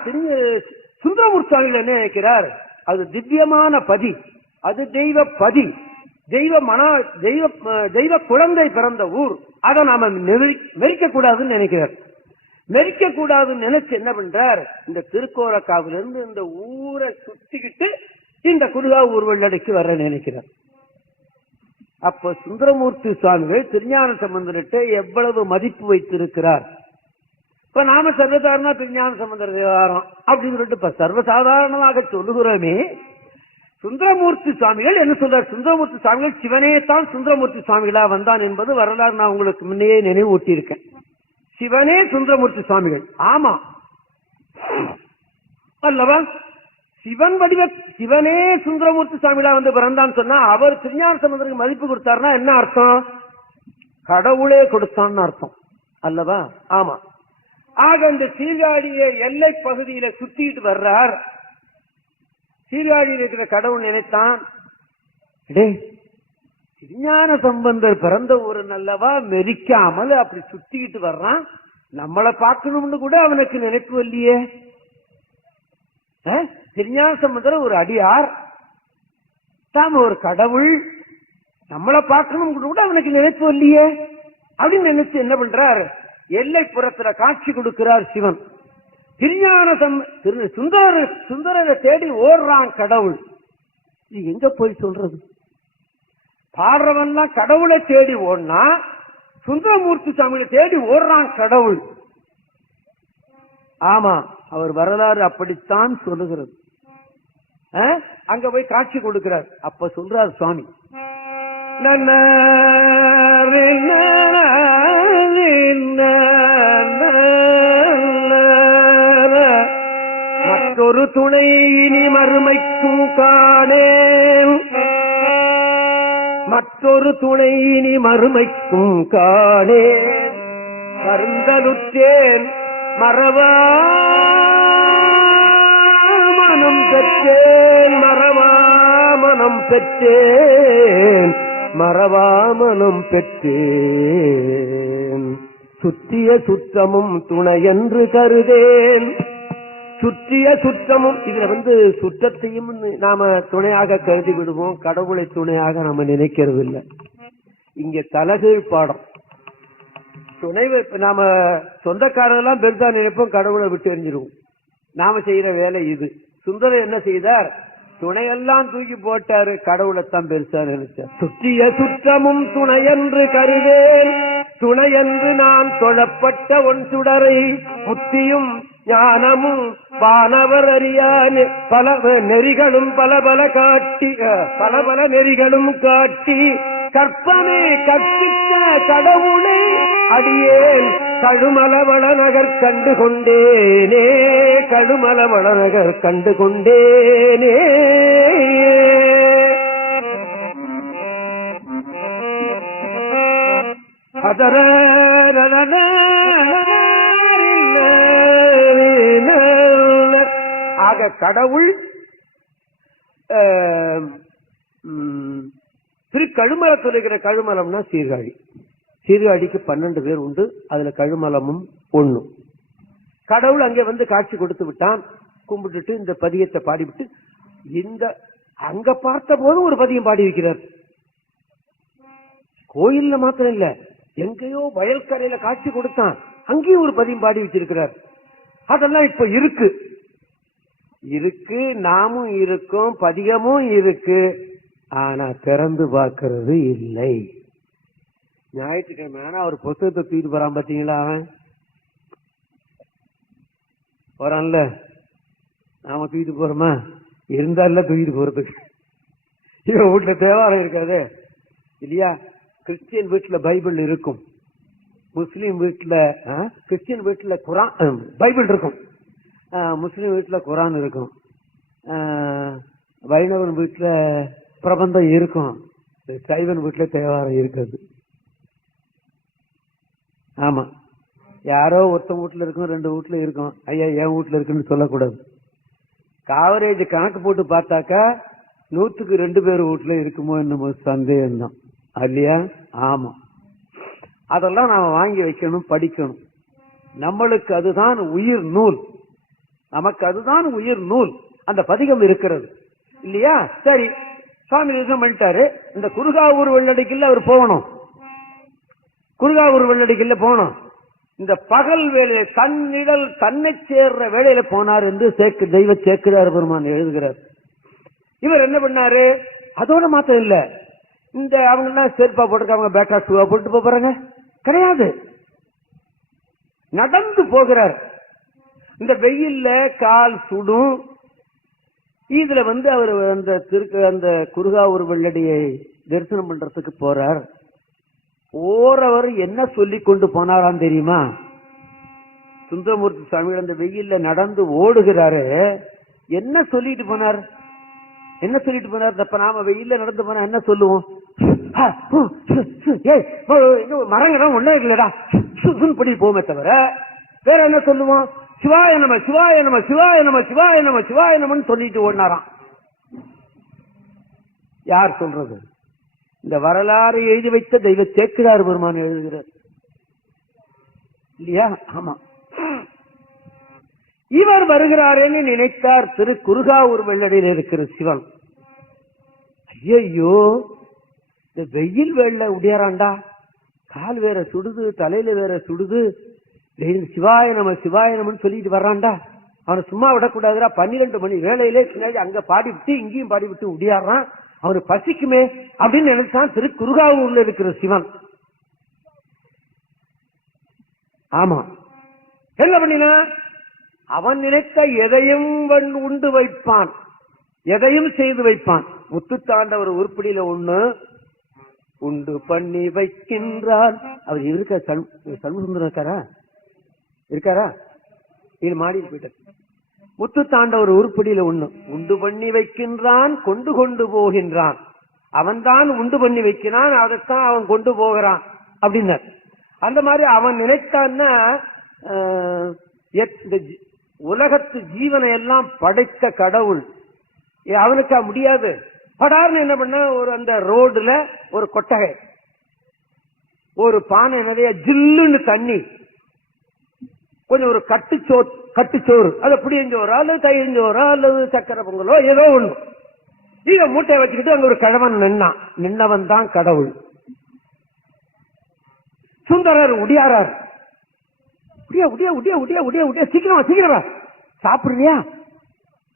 சுந்தரமூர்த்தி சுவாமிகள் என்ன நினைக்கிறார், அது திவ்யமான பதி, அது தெய்வ பதி, தெய்வ குழந்தை பிறந்த ஊர், அதை நாம மெரிக்க கூடாதுன்னு நினைக்கிறார். மெரிக்க கூடாதுன்னு நினைச்சு என்ன பண்றார், இந்த திருக்கோலக்காவிலிருந்து இந்த ஊரை சுத்திக்கிட்டு இந்த குருகா ஊர்வலடைக்கு வர நினைக்கிறார். அப்ப சுந்தரமூர்த்தி சுவாமிகள் திருஞான சம்பந்தர்கிட்ட எவ்வளவு மதிப்பு வைத்திருக்கிறார். இப்ப நாம சர்வசாதாரண திருஞான சம்பந்தர் விவகாரம் அப்படின்னு சொல்லிட்டு இப்ப சர்வசாதாரணமாக சொல்லுகிறோமே, சுந்தரமூர்த்தி சுவாமிகள் என்ன சொல்றார், சுந்தரமூர்த்தி சுவாமிகள் சிவனே தான் சுந்தரமூர்த்தி சுவாமிகளா வந்தான் என்பது வரலாறு நான் உங்களுக்கு முன்னையே நினைவூட்டி இருக்கேன். சிவனே சுந்தரமூர்த்தி சுவாமிகள், ஆமா அல்லவா, சிவன் வடிவ சிவனே சுந்தரமூர்த்தி சுவாமிகளா வந்து பிறந்தான்னு சொன்னா அவர் திருஞான சம்பந்தருக்கு மதிப்பு கொடுத்தாருன்னா என்ன அர்த்தம், கடவுளே கொடுத்தான்னு அர்த்தம் அல்லவா. ஆமா, ஆக இந்த சீர்காழிய எல்லை பகுதியில சுத்திட்டு வர்றார். சீர்காழியில் இருக்கிற கடவுள் நினைத்தான், திருஞான சம்பந்தர் பிறந்த ஊரு நல்லவா, மெரிக்காமல் அப்படி சுத்திக்கிட்டு வர்றான், நம்மளை பார்க்கணும்னு கூட அவனுக்கு நினைப்பு இல்லையே. திருஞான சம்பந்தர் ஒரு அடியார், தாம ஒரு கடவுள், நம்மளை பார்க்கணும் கூட அவனுக்கு நினைப்பு இல்லையே அப்படின்னு நினைச்சு என்ன பண்றார், எல்லைப்புறத்துல காட்சி கொடுக்கிறார் சிவன். திருஞான சுந்தரரை தேடி ஓடுறான் கடவுள். இது எங்க போய் சொல்றது, பாடுறவன்லாம் கடவுளை தேடி ஓடுனா சுந்தரமூர்த்தி சுவாமியை தேடி ஓடுறான் கடவுள். ஆமா, அவர் வரலாறு அப்படித்தான் சொல்லுகிறது. அங்க போய் காட்சி கொடுக்கிறார். அப்ப சொல்றார் சுவாமி, மற்றொரு துணை இனி மறுமைக்கும் காணேன், மற்றொரு துணை இனி மறுமைக்கும் காணேன், வருந்தலுற்றேன் மறவா மனம் பெற்றேன், மறவா மனம் பெற்றேன், மறவா மனம் பெற்றேன், சுற்றிய சுற்றமும் துணை என்று கருதேன். சுற்றிய சுற்றமும், இதுல சுற்றத்தையும் நாம துணையாக கருதி விடுவோம், கடவுளை துணையாக நாம நினைக்கிறது இல்லை. இங்க தலகீழ் பாடம், துணை நாம சொந்தக்காரெல்லாம் பெருசா நினைப்போம், கடவுளை விட்டு எறிஞ்சிருவோம். நாம செய்யற வேலை இது. சுந்தரர் என்ன செய்தார், துணையெல்லாம் தூக்கி போட்டாரு, கடவுளைத்தான் பெருசா நினைச்சார். சுற்றிய சுற்றமும் துணை என்று கருதேன், துணை என்று நான் தொழப்பட்ட ஒன் சுடரை, புத்தியும் ஞானமும் வானவர் அறியான் பல நெறிகளும் பல பல காட்டி, பல பல நெறிகளும் காட்டி, கற்பனை கற்பித்த கடவுளை அடியேன் கழுமலவள நகர் கண்டு கொண்டேனே, கழுமலவள நகர் கண்டு கொண்டேனே. அதர ஆக கடவுள் திரு கழுமலத்தில் இருக்கிற கழுமலம்னா சீர்காழி. சீர்காழிக்கு 12 பேர் உண்டு, அதுல கழுமலமும் ஒண்ணு. கடவுள் அங்கே வந்து காட்சி கொடுத்து விட்டான். கும்பிட்டுட்டு இந்த பதியத்தை பாடிவிட்டு இந்த அங்க பார்த்த போது ஒரு பதியம் பாடி வைக்கிறார். கோயில்ல மாத்திரம் இல்ல, எங்கேயோ வயல்கரையில காட்சி கொடுத்தான், அங்கேயும் ஒரு பதியம் பாடி வச்சிருக்கிறார். அதெல்லாம் இப்ப இருக்கு இருக்கு, நாமும் இருக்கோம், பதிகமும் இருக்கு, ஆனா திறந்து பார்க்கறது இல்லை. ஞாயிற்றுக்கிழமை ஆனா அவர் புத்தகத்தை தூக்கிட்டு போறான் பாத்தீங்களா, போறான்ல, நாம தூக்கிட்டு போறோமா, இருந்தால தூக்கிட்டு போறதுக்கு. இவன் வீட்டுல தேவாரம் இருக்காது இல்லையா, கிறிஸ்டியன் வீட்டுல பைபிள் இருக்கும், முஸ்லீம் வீட்டுல கிறிஸ்டியன் வீட்டுல குரான் பைபிள் இருக்கும், முஸ்லீம் வீட்டுல குரான் இருக்கும், வைணவன் வீட்டுல பிரபந்தம் இருக்கும், சைவன் வீட்டுல தேவாரம் இருக்காது. ஆமா, யாரோ ஒருத்த வீட்டுல இருக்கும், 2 வீட்டுல இருக்கும், ஐயா என் வீட்டுல இருக்குன்னு சொல்லக்கூடாது. காவரேஜ் கணக்கு போட்டு பார்த்தாக்கா 100க்கு 2 பேர் வீட்டுல இருக்குமோ என்னமோ சந்தேகம் தான் இல்லையா. ஆமா, அதெல்லாம் நாம வாங்கி வைக்கணும், படிக்கணும். நம்மளுக்கு அதுதான் உயிர் நூல். நமக்கு அதுதான் உயிர் நூல். அந்த பதிகம் இருக்கிறது இல்லையா? சரி, சுவாமி தரிசனம் பண்ணிட்டாரு. இந்த குருகாவூர் வெள்ளடிக்கல்ல அவர் போகணும். குருகாவூர் வெள்ளடிக்கல்ல போகணும். இந்த பகல் வேலையில தன்னிடல் தன்னை சேர்ற வேலையில போனார் என்று தெய்வ சேக்கிழார் பெருமான் எழுதுகிறார். இவர் என்ன பண்ணாரு? அதோட மாத்திரம் இல்ல, இந்த அவங்க எல்லாம் செருப்பா போட்டிருக்காங்க, பேட்டா ஷூவா போட்டு போறாங்க கிடையாது, நடந்து போகிறார். இந்த வெயில்ல கால் சுடும். இதுல அவர் அந்த குருகாவூர் வெள்ளடியை தரிசனம் பண்றதுக்கு போறார். போறவர் என்ன சொல்லி கொண்டு போனாராம் தெரியுமா? சுந்தரமூர்த்தி சுவாமிகள் அந்த வெயில்ல நடந்து ஓடுகிறாரு. என்ன சொல்லிட்டு போனார்? என்ன சொல்லிட்டு போனார்? அப்ப நாம வெயில்ல நடந்து போனா என்ன சொல்லுவோம்? மரங்கடம் ஒன்னே இல்லடா படி போமே தவிர வேற என்ன சொல்லுவோம்? சிவாய நம சிவாய நம சிவாய நம சிவாய நம சிவாய நமன்னு சொல்லிட்டு ஓடினாராம். யார் சொல்றது? இந்த வரலாறு எழுதி வைத்த தெய்வ சேக்கிழார் பெருமான் எழுதுகிறார் இல்லையா? ஆமா. இவர் வருகிறாரேன்னு நினைத்தார் திரு குருகாவூர் வெள்ளடியில் இருக்கிற சிவன். ஐயோ, இந்த வெயில் வேள உடையாராண்டா, கால் வேற சுடுது, தலையில வேற சுடுது, சிவாய நம சிவாய நமன்னு சொல்லிட்டு வர்றான்டா, அவனை சும்மா விடக்கூடாதுடா. 12 மணி வேலையிலே பின்னாடி அங்க பாடிவிட்டு இங்கேயும் பாடிவிட்டு உடையாடுறான், அவனுக்கு பசிக்குமே அப்படின்னு நினைச்சான் திரு குருகாவூர்ல இருக்கிற சிவன். ஆமா, என்ன பண்ணினா? அவன் நினைத்த எதையும் உண்டு வைப்பான், எதையும் செய்து வைப்பான். முத்துத்தாண்டவர் உருப்படியில ஒண்ணு உண்டு பண்ணி வைக்கின்றான். அவர் இருக்க சண்முகசுந்தரம் இருக்காரா? இது மாடி போயிட்டார். முத்துத்தாண்டவர் உருப்படியில ஒண்ணு உண்டு பண்ணி வைக்கின்றான், கொண்டு கொண்டு போகின்றான். அவன் தான் உண்டு பண்ணி வைக்கிறான், அதைத்தான் அவன் கொண்டு போகிறான் அப்படின்னார். அந்த மாதிரி அவன் நினைத்தான்னா உலகத்து ஜீவனை எல்லாம் படைத்த கடவுள் அவனுக்கா முடியாது? படார்னு என்ன பண்ண, ஒரு அந்த ரோடுல ஒரு கொட்டகை, ஒரு பானை நிறைய ஜில்லுன்னு தண்ணி, கொஞ்சம் ஒரு கட்டுச்சோறு, அது புளியஞ்சோரா அல்லது தயிர்ஞ்சோரா அல்லது சக்கரை பொங்கலோ ஏதோ ஒண்ணு, இத மூட்டை வச்சுக்கிட்டு அங்க ஒரு கிழவன் நின்னவன் தான் கடவுள். சுந்தரர் உடியாரார், உடியா உடியா உடியா உடியா உடியா உடியா சீக்கிரமா சீக்கிரமா சாப்பிடுறியா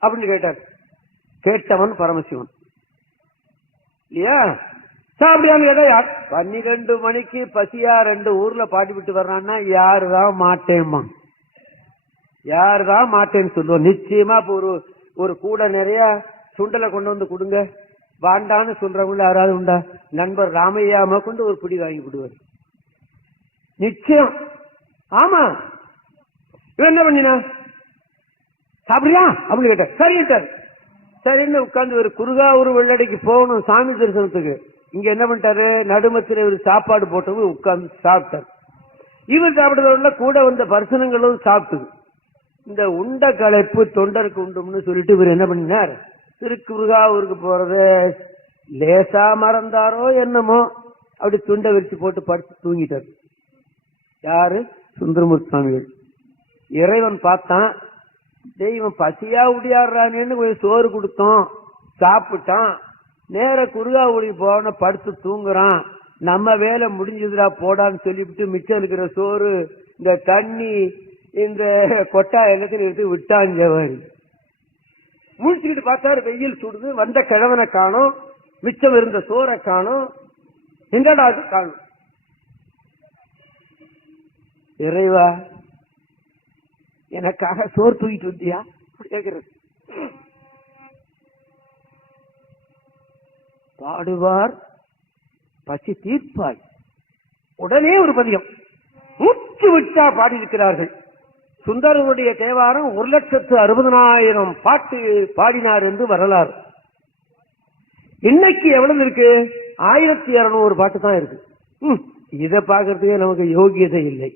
அப்படின்னு கேட்டார். கேட்டவன் பரமசிவன் இல்லையா? சாப்பிடியான்னு கேட்டா யார்? 12 மணிக்கு பசியா 2 ஊர்ல பாடி விட்டு வர்றான்னா யாருதான் மாட்டேம்மா, யாருதான் மாட்டேன்னு சொல்லுவோம். நிச்சயமா ஒரு கூட நிறைய சுண்டலை கொண்டு வந்து கொடுங்க வாண்டான்னு சொல்றவங்கள யாராவது உண்டா? நண்பர் ராமையாம கொண்டு ஒரு பிடி வாங்கி விடுவார் நிச்சயம். ஆமா, இவன் என்ன பண்ணினா? சாப்பிடுறியா அப்படின்னு கேட்ட. சரிட்டார். சரின்னு உட்கார்ந்து ஒரு குருகாவூர் வெள்ளடிக்கு போகணும் சாமி தரிசனத்துக்கு. இங்க என்ன பண்ணிட்டாரு? நடுமத்தில ஒரு சாப்பாடு போட்டது உட்கார்ந்து சாப்பிட்டார். இவர் சாப்பிடுறதுல கூட வந்த பரிசனங்களும் சாப்பிட்டது. இந்த உண்ட களைப்பு தொண்டருக்கு உண்டும்னு சொல்லிட்டு இவர் என்ன பண்ணினார்? திருக்குருகாவூருக்கு போறத லேசா மறந்தாரோ என்னமோ, அப்படி துண்டை விரிச்சு போட்டு படுத்து தூங்கிட்டார். யாரு? சுந்தரமூர்த்தி சுவாமிகள். இறைவன் பார்த்தான், தெய்வம் பசியா உடியாடுறானேன்னு கொஞ்சம் சோறு கொடுத்தோம், சாப்பிட்டான். நேர குருகாவூரி போன படுத்து தூங்குறான். நம்ம வேலை முடிஞ்சதுடா போடான்னு சொல்லிவிட்டு மிச்சம் இருக்கிற சோறு, இந்த தண்ணி, இந்த கொட்டா எல்லாத்தையும் எடுத்து விட்டான் ஜவாரி. முடிச்சுக்கிட்டு பார்த்தாரு, வெயில் சுடுது, வந்த கிழவனை காணும், மிச்சம் இருந்த சோறை காணும், எங்கடா அது காணும். இறைவா, எனக்காக சோறு தூக்கிட்டு வந்தியா கேக்குறது. பாடுவார் பசி தீர்ப்பாய். உடனே ஒரு பதியம் மூச்சு விட்டா பாடியிருக்கிறார்கள். சுந்தரருடைய தேவாரம் 1,60,60,000 பாட்டு பாடினார் என்று வரலாறு. இன்னைக்கு எவ்வளவு இருக்கு? 1200 பாட்டு தான் இருக்கு. இதை பார்க்கறதுக்கே நமக்கு யோகியதை இல்லை.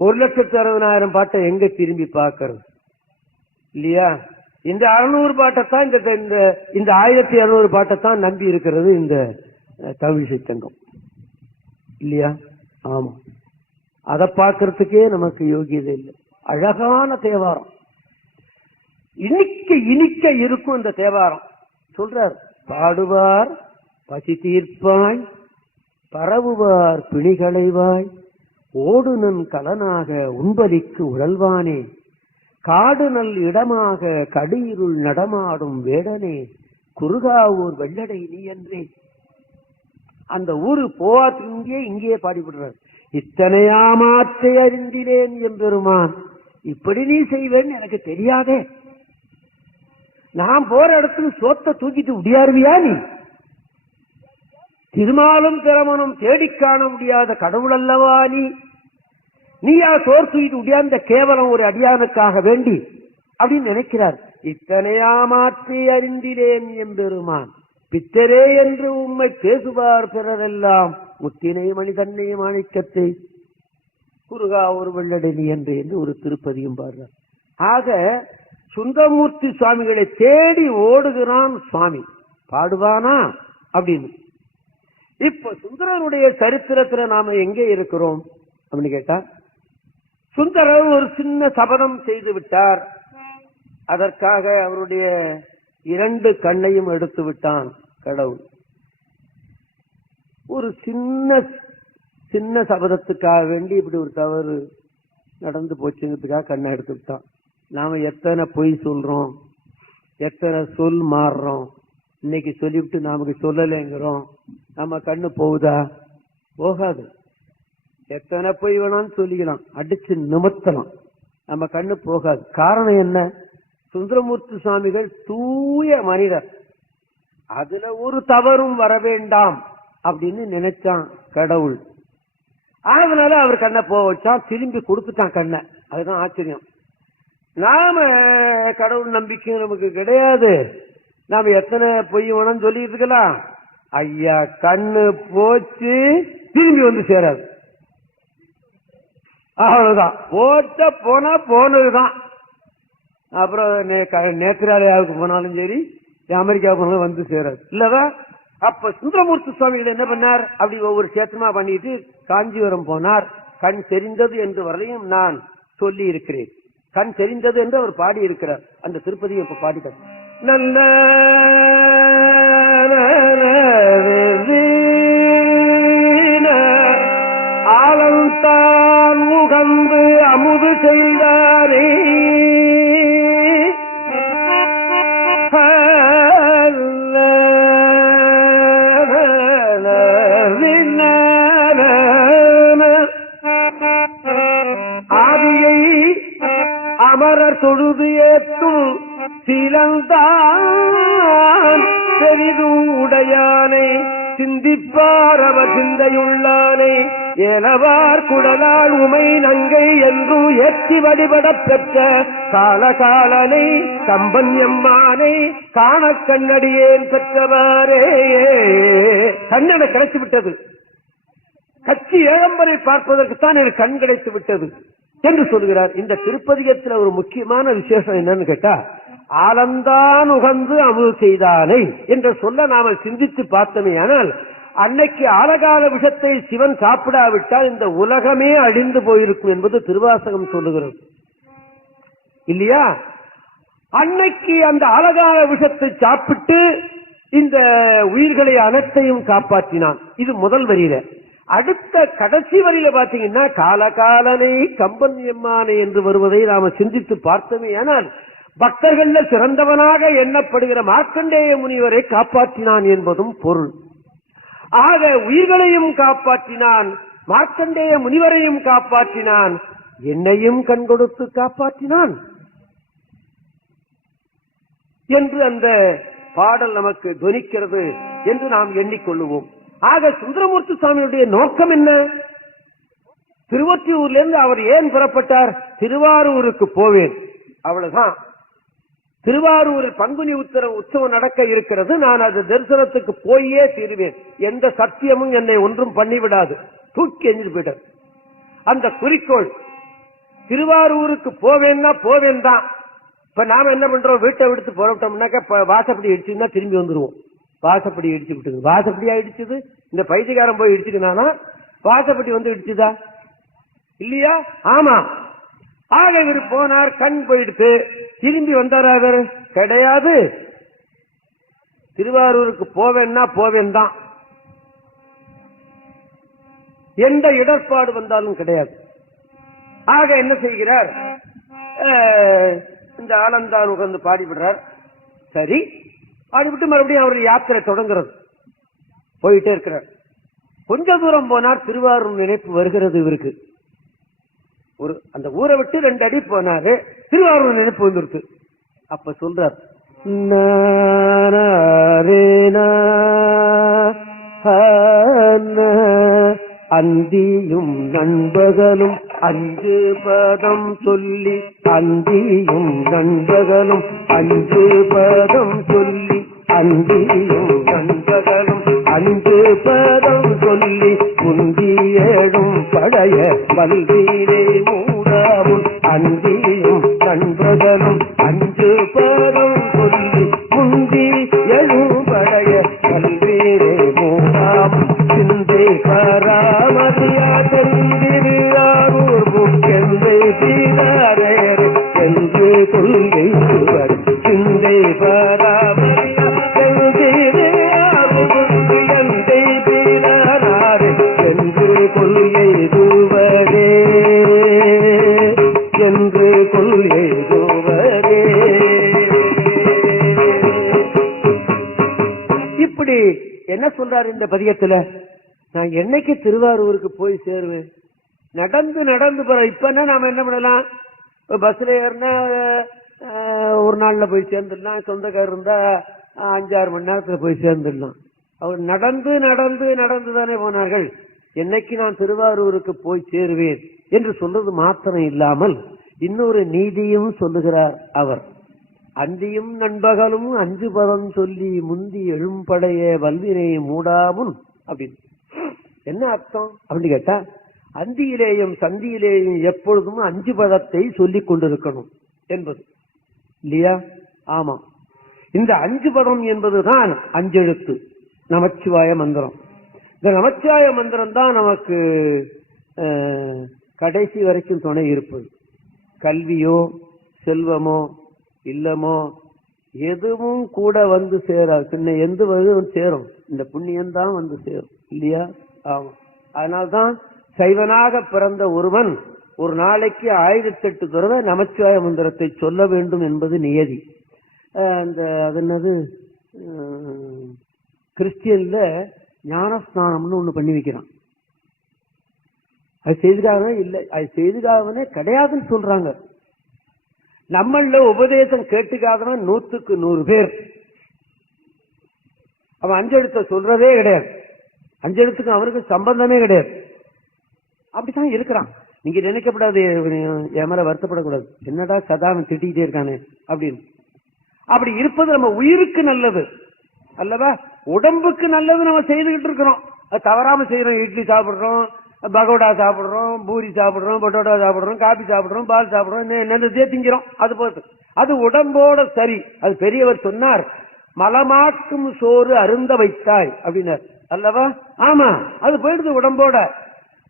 1,60,60,000 பாட்டை எங்க திரும்பி பார்க்கறது இல்லையா? இந்த 600 பாட்டைத்தான், இந்த 1200 பாட்டைத்தான் நம்பி இருக்கிறது இந்த தமிழிசை சங்கம் இல்லையா? ஆமா, அதை பார்க்கறதுக்கே நமக்கு யோகியதை இல்லை. அழகான தேவாரம். இனிக்க இனிக்க இருக்கும் இந்த தேவாரம். சொல்றார், பாடுவார் பசி தீர்ப்பாய், பரவுவார் பிணிகளைவாய், ஓடுநன் கலனாக உண்பலிக்கு உழல்வானே, காடு நல் இடமாக கடியிருள் நடமாடும் வேடனே, குறுகாவூர் வெள்ளடை நீ என்றே. அந்த ஊரு போவாத்திங்கே இங்கேயே பாடிவிடுறார். இத்தனையாமாற்றை அறிந்திலேன் எம்பெருமான், இப்படி நீ செய்வேன்னு எனக்கு தெரியாதே. நான் போற இடத்துக்கு சோத்த தூக்கிட்டு உடையாருவியா நீ? திருமாலும் பிரமனும் தேடி காண முடியாத கடவுள் அல்லவா நீ? நீயா சோர் தூக்கிட்டு உடையாந்த கேவலம் ஒரு அடியானுக்காக வேண்டி அப்படின்னு நினைக்கிறார். இத்தனையாமாற்றி அறிந்திலேன் எம்பெருமான், பித்தரே என்று உம்மை பேசுவார் பிறரெல்லாம், முத்தினை மனிதன்னை மாணிக்கத்தை குறுகா ஒரு வெள்ளடனி என்று ஒரு திருப்பதியும் பாடுறார். ஆக சுந்தரமூர்த்தி சுவாமிகளை தேடி ஓடுகிறான் சுவாமி, பாடுவானா அப்படின்னு. இப்ப சுந்தரருடைய சரித்திரத்துல நாம எங்கே இருக்கிறோம் அப்படின்னு கேட்டா, சுந்தரர் ஒரு சின்ன சபதம் செய்து விட்டார். அதற்காக அவருடைய 2 கண்ணையும் எடுத்து விட்டான் கடவுள். ஒரு சின்ன சின்ன சபதத்துக்காக வேண்டி இப்படி ஒரு தவறு நடந்து போச்சுங்கிறதுக்காக கண்ணை எடுத்து விட்டான். நாம எத்தனை பொய் சொல்றோம், எத்தனை சொல் மாறுறோம். இன்னைக்கு சொல்லிவிட்டு நமக்கு சொல்லலைங்கிறோம். நம்ம கண்ணு போகுதா? போகாது. எத்தனை பொய் வேணாலும் சொல்லிக்கலாம், அடிச்சு நிமித்தலாம், நம்ம கண்ணு போகாது. காரணம் என்ன? சுந்தரமூர்த்தி சுவாமிகள் தூய மனிதர், அதுல ஒரு தவறும் வர வேண்டாம் அப்படின்னு நினைச்சான் கடவுள். அதனால அவர் கண்ணை போக வச்சான், திரும்பி கொடுத்துட்டான் கண்ணை. அதுதான் ஆச்சரியம். நாம கடவுள் நம்பிக்கை நமக்கு கிடையாது. நாம எத்தனை பொய் வேணும்னு சொல்லிட்டு இருக்கலாம். ஐயா கண்ணு போச்சு, திரும்பி வந்து சேராது. அவ்வளவுதான், போட்ட போனா போனதுதான். அப்புறம் நேத்திராலயாவுக்கு போனாலும் சரி, அமெரிக்காவுக்கு போனாலும் வந்து சேராது இல்லவா? அப்ப சுந்தரமூர்த்தி சுவாமிகள் என்ன பண்ணார்? அப்படி ஒவ்வொரு சேத்தமா பண்ணிட்டு காஞ்சிபுரம் போனார். கண் தெரிந்தது என்று வரையும் நான் சொல்லி இருக்கிறேன். கண் தெரிந்தது என்று அவர் பாடி இருக்கிறார். அந்த திருப்பதியை இப்ப பாடிட்டார். நல்ல ஆலந்தான் முகந்து அமுது செய்தாரே, ஆதியை அமரர் தொழுது ஏற்றும் சீலந்தான் பெரிதும் உடையானை, சிந்திப்பார் அவர் சிந்தையுள்ளானை, ஏலவார் குடலால் உமை நங்கை என்றும் ஏற்றி வழிபட பெற்ற காலகாலனை, கம்பன் எம்மானை காண கண்ணடியேன் பெற்றவாரே. கண்ணனை கிடைத்து விட்டது, கட்சி ஏழம்பரை பார்ப்பதற்குத்தான் எனக்கு கண் கிடைத்து விட்டது என்று சொல்கிறார். இந்த திருப்பதிகத்தில் ஒரு முக்கியமான விசேஷம் என்னன்னு கேட்டா, ஆலந்தான் உகந்து அமுது செய்தானை என்ற சொல்ல நாம சிந்தித்து பார்த்தோமே. ஆனால் அன்னைக்கு ஆலகால விஷத்தை சிவன் சாப்பிடாவிட்டால் இந்த உலகமே அழிந்து போயிருக்கும் என்பது திருவாசகம் சொல்லுகிறது இல்லையா? அன்னைக்கு அந்த ஆலகால விஷத்தை சாப்பிட்டு இந்த உயிர்களை அனைத்தையும் காப்பாற்றினான். இது முதல் வரியில. அடுத்த கடைசி வரியில பாத்தீங்கன்னா, காலகாலனை கம்பன் எம்மானை என்று வருவதை நாம சிந்தித்து பார்த்தோமே. ஆனால் பக்தர்கள சிறந்தவனாக எண்ணப்படுகிற மார்க்கண்டேய முனிவரை காப்பாற்றினான் என்பதும் பொருள். ஆக உயிர்களையும் காப்பாற்றினான், மார்க்கண்டேய முனிவரையும் காப்பாற்றினான், என்னையும் கண் கொடுத்து காப்பாற்றினான் என்று அந்த பாடல் நமக்கு துணிக்கிறது என்று நாம் எண்ணிக்கொள்ளுவோம். ஆக சுந்தரமூர்த்தி சுவாமியுடைய நோக்கம் என்ன? திருவொற்றியூர்ல இருந்து அவர் ஏன் புறப்பட்டார்? திருவாரூருக்கு போவேன், அவ்வளவுதான். திருவாரூரில் பங்குனி உற்சவம் நடக்க இருக்கிறது, நான் அது தரிசனத்துக்கு போயே தீருவேன், எந்த சத்தியமும் என்னை ஒன்றும் பண்ணிவிடாது, தூக்கி எஞ்சிட்டு போயிட்டார். அந்த குறிக்கோள் திருவாரூருக்கு போவேன்னா போவேன் தான். இப்ப நாம என்ன பண்றோம்? வீட்டை விடுத்து போறோம்னாக்க வாசப்படி இடிச்சுன்னா திரும்பி வந்துருவோம். வாசப்படி இடிச்சு விட்டுது, வாசப்படியா இடிச்சது? இந்த பைத்தியக்காரன் போய் இடிச்சுக்கினானா வாசப்படி வந்து இடிச்சுதா? இல்லையா? ஆமா. ஆக இவர் போனார், கண் போயிடுத்து. திரும்பி வந்தாரா அவர்? கிடையாது. திருவாரூருக்கு போவேன்னா போவேன் தான், எந்த இடர்பாடு வந்தாலும் கிடையாது. ஆக என்ன செய்கிறார், இந்த ஆலந்தான் உட்கார்ந்து பாடிவிடுறார். சரி, பாடிவிட்டு மறுபடியும் அவருடைய யாத்திரை தொடங்குறது. போயிட்டே இருக்கிறார். கொஞ்ச தூரம் போனார், திருவாரூர் நினைப்பு வருகிறது இவருக்கு. அந்த ஊரை விட்டு 2 அடி போனாரு, திருவாரூர் நினைப்பு வந்துருக்கு. அப்ப சொல்றார், அந்தியும் நண்பகலும் 5 பதம் சொல்லி, அந்தியும் நண்பகலும் 5 பதம் சொல்லி, அந்தியும் நண்பகலும் 5 பதம் சொல்லி, முந்தியேடும் படைய வல்வீரை மூடாவும், அந்தியும் நண்பகலும் 5 பதம் சொல்லி, முந்தி எழும் படைய வல்வீரை மூடாவும், சிந்தை பராமரியா தெரிவியாரூர் புக்கெந்தை தீராரே என்று கொள்கை சுவர், சிந்தை பராமரியா தெரிவியாரூர் புக்கெந்தை தீராரே என்று கொள்கை சுவரே, என்று கொள்கை சுவரே. இப்படி என்ன சொல்றாரு இந்த பதிகத்துல, நான் என்னைக்கு திருவாரூருக்கு போய் சேருவேன்? நடந்து நடந்து போற. இப்ப நாம என்ன பண்ணலாம், பஸ்ல ஏறினா ஒரு நாள்ல போய் சேர்ந்துடலாம், சொந்தக்காரர் இருந்தா 5-6 மணி நேரத்துல போய் சேர்ந்துடலாம். அவர் நடந்து நடந்து நடந்து தானே போனார்கள். என்னைக்கு நான் திருவாரூருக்கு போய் சேருவேன் என்று சொல்றது மாத்திரம் இல்லாமல் இன்னொரு நீதியும் சொல்லுகிறார் அவர். அந்தியும் நண்பகலும் 5 பதம் சொல்லி, முந்தி எழும்படைய வல்வினை மூடாமுன் அப்படின்னு என்ன அர்த்தம் அப்படின்னு கேட்டா, அந்தியிலேயும் சந்தியிலேயும் எப்பொழுதும் 5 பதத்தை சொல்லிக் கொண்டிருக்கணும் என்பது இல்லையா? ஆமா, இந்த 5 பதம் என்பதுதான் 5 எழுத்து நமச்சிவாய மந்திரம். இந்த நமச்சிவாய மந்திரம் தான் நமக்கு கடைசி வரைக்கும் துணை இருப்பது. கல்வியோ செல்வமோ இல்லமோ எதுவும் கூட வந்து சேராது. பின்ன எந்த வரும் சேரும், இந்த புண்ணியம் தான் வந்து சேரும் இல்லையா? ஆமா, அதனால்தான் சைவனாக பிறந்த ஒருவன் ஒரு நாளைக்கு 1008 தடவை நமச்சிவாய மந்திரத்தை சொல்ல வேண்டும் என்பது நியதி. அந்த அது என்னது, கிறிஸ்டியன்ல ஞானஸ்நானம்னு ஒண்ணு பண்ணி வைக்கிறான். அது செய்துக்காகவே இல்லை, அது செய்துக்காகவே கிடையாதுன்னு சொல்றாங்க. நம்மள உபதேசம் கேட்டுக்காதவன் 100க்கு 100 பேர். அவன் 5 எழுத்த சொல்றதே கிடையாது, 5 எழுத்துக்கு அவருக்கு சம்பந்தமே கிடையாது. அப்படித்தான் இருக்கிறான். நீங்க நினைக்கப்படாது, என் மேல வருத்தப்படக்கூடாது, என்னடா சதாவன் திட்டிக்கிட்டே இருக்கானே அப்படின்னு. அப்படி இருப்பது நம்ம உயிருக்கு நல்லது அல்லவா, உடம்புக்கு நல்லது. நம்ம செய்துகிட்டு இருக்கிறோம், அது தவறாம செய்யறோம். இட்லி சாப்பிடுறோம், பகோடா சாப்பிடுறோம், பூரி சாப்பிடுறோம், பொட்டோட்டா சாப்பிடுறோம், காபி சாப்பிடுறோம், பால் சாப்பிடுறோம், என்னதே திங்கிறோம். அது போது அது உடம்போட சரி. அது பெரியவர் சொன்னார், மலமாக்கும் சோறு அருந்த வைத்தாய் அப்படின்னார் அல்லவா? ஆமா, அது போயிடுது உடம்போட.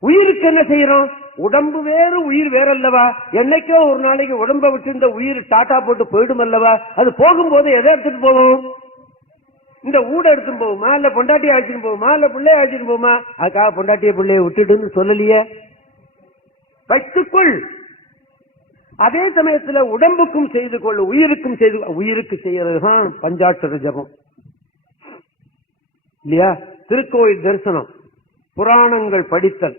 உயிருக்கு என்ன செய்யறோம்? உடம்பு வேறு உயிர் வேற அல்லவா? என்னைக்கோ ஒரு நாளைக்கு உடம்பை விட்டு இந்த உயிர் டாட்டா போட்டு போயிடும் அல்லவா? அது போகும்போது எதை எடுத்துட்டு போகும்? இந்த ஊட எடுத்துட்டு போகுமா, இல்ல பொண்டாட்டியை அழைச்சிட்டு போகுமா, இல்ல பிள்ளைய அழைச்சிட்டு போகுமா? அதுக்காக பொண்டாட்டிய பிள்ளைய விட்டுடுன்னு சொல்லலையே, வைத்துக்கொள். அதே சமயத்துல உடம்புக்கும் செய்து கொள், உயிருக்கும் செய்து. உயிருக்கு செய்யறதுதான் பஞ்சாட்சர ஜபம் இல்லையா? திருக்கோயில் தரிசனம், புராணங்கள் படித்தல்,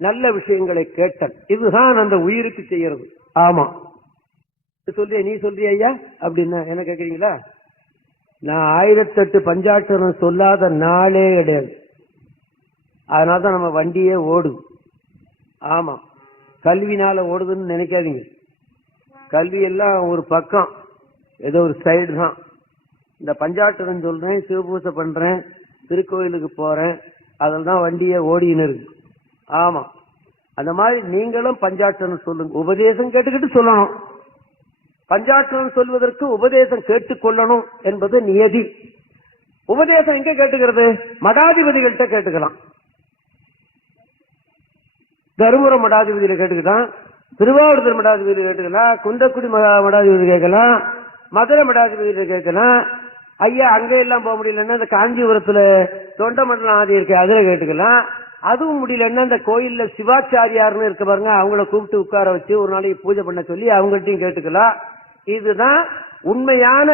நல்ல விஷயங்களை கேட்டல், இதுதான் அந்த உயிருக்கு செய்யறது. ஆமா, சொல்றிய நீ சொல்றிய ஐயா அப்படின்னா என்ன கேக்குறீங்களா? நான் 1008 பஞ்சாட்சரம் சொல்லாத நாளே கிடையாது. அதனாலதான் நம்ம வண்டியே ஓடுது. ஆமா, கல்வினால ஓடுதுன்னு நினைக்காதீங்க. கல்வி எல்லாம் ஒரு பக்கம், ஏதோ ஒரு சைடு தான். இந்த பஞ்சாட்சரம் சொல்றேன், சிவபூசை பண்றேன், திருக்கோயிலுக்கு போறேன், அதில் தான் வண்டியே ஓடின்னு இருக்கு. ஆமா, அந்த மாதிரி நீங்களும் பஞ்சாட்சரம் சொல்லுங்க. உபதேசம் கேட்டுக்கிட்டு சொல்லணும். பஞ்சாட்சரம் சொல்வதற்கு உபதேசம் கேட்டுக்கொள்ளணும் என்பது நியதி. உபதேசம் எங்க கேட்டுக்கிறது? மடாதிபதிகள்கிட்ட கேட்டுக்கலாம். தருமபுரம் மடாதிபதியில கேட்டுக்கிட்டான், திருவாவூர் மடாதிபதி கேட்டுக்கலாம், குன்றக்குடி மடாதிபதி கேட்கலாம், மதுரை மடாதிபதி கேட்கலாம். ஐயா அங்க எல்லாம் போக முடியலன்னா இந்த காஞ்சிபுரத்துல தொண்டமண்டலம் ஆதி இருக்கு, அதுல கேட்டுக்கலாம். அதுவும் முடியலன்னா இந்த கோயில்ல சிவாச்சாரியார்னு இருக்க பாருங்க, அவங்கள கூப்பிட்டு உட்கார வச்சு ஒரு நாளைக்கு பூஜை பண்ண சொல்லி அவங்கள்ட்டையும் கேட்டுக்கலாம். இதுதான் உண்மையான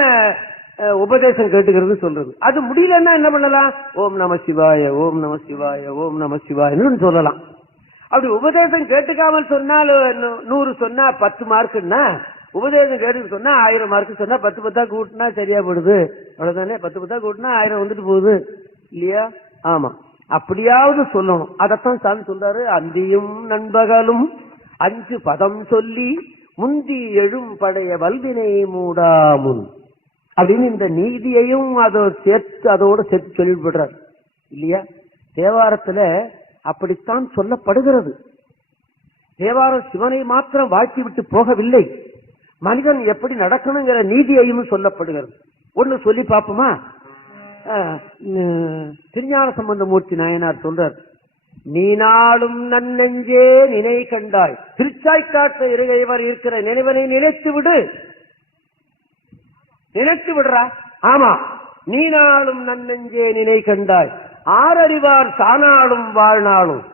உபதேசம் கேட்டுக்கிறது சொல்றது. அது முடியலன்னா என்ன பண்ணலாம்? ஓம் நம சிவாய, ஓம் நம சிவாய, ஓம் நம சிவாயன்னு சொல்லலாம். அப்படி உபதேசம் கேட்டுக்காமல் சொன்னால் 100 சொன்னா 10 மார்க்குன்னா, உபதேசம் கேட்டு சொன்னா 1000 மார்க் சொன்னா 10 10 கூட்டினா சரியா போடுது. அவ்வளவுதானே, 10 10 கூட்டினா 1000 வந்துட்டு போகுது இல்லையா? ஆமா, அப்படியாவது சொல்லணும். அதத்தான் சாமி சொல்றாரு, அந்தியும் நண்பகலும் 5 பதம் சொல்லி முந்தி எழும் படைய வல்வினை மூடாமுன் அப்படின்னு இந்த நீதியையும் அதோட சேர்த்து சொல்லிவிடுறார் இல்லையா? தேவாரத்துல அப்படித்தான் சொல்லப்படுகிறது. தேவாரம் சிவனை மாத்திரம் வாழ்த்தி விட்டு போகவில்லை, மனிதன் எப்படி நடக்கணுங்கிற நீதியையும் சொல்லப்படுகிறது. ஒண்ணு சொல்லி பார்ப்போமா? திருஞான சம்பந்தமூர்த்தி நாயனார் சொல்றார், நீ நாளும் நன்னெஞ்சே நினை கண்டாய், திருச்சாய்க்காட்டு இறைவர் இருக்கிற நினைவனை நினைத்து விடு. நினைத்து விடுறா. ஆமா, நீ நாளும் நன்னெஞ்சே நினை கண்டாய், ஆறறிவார் சானாலும் வாழ்நாளும்.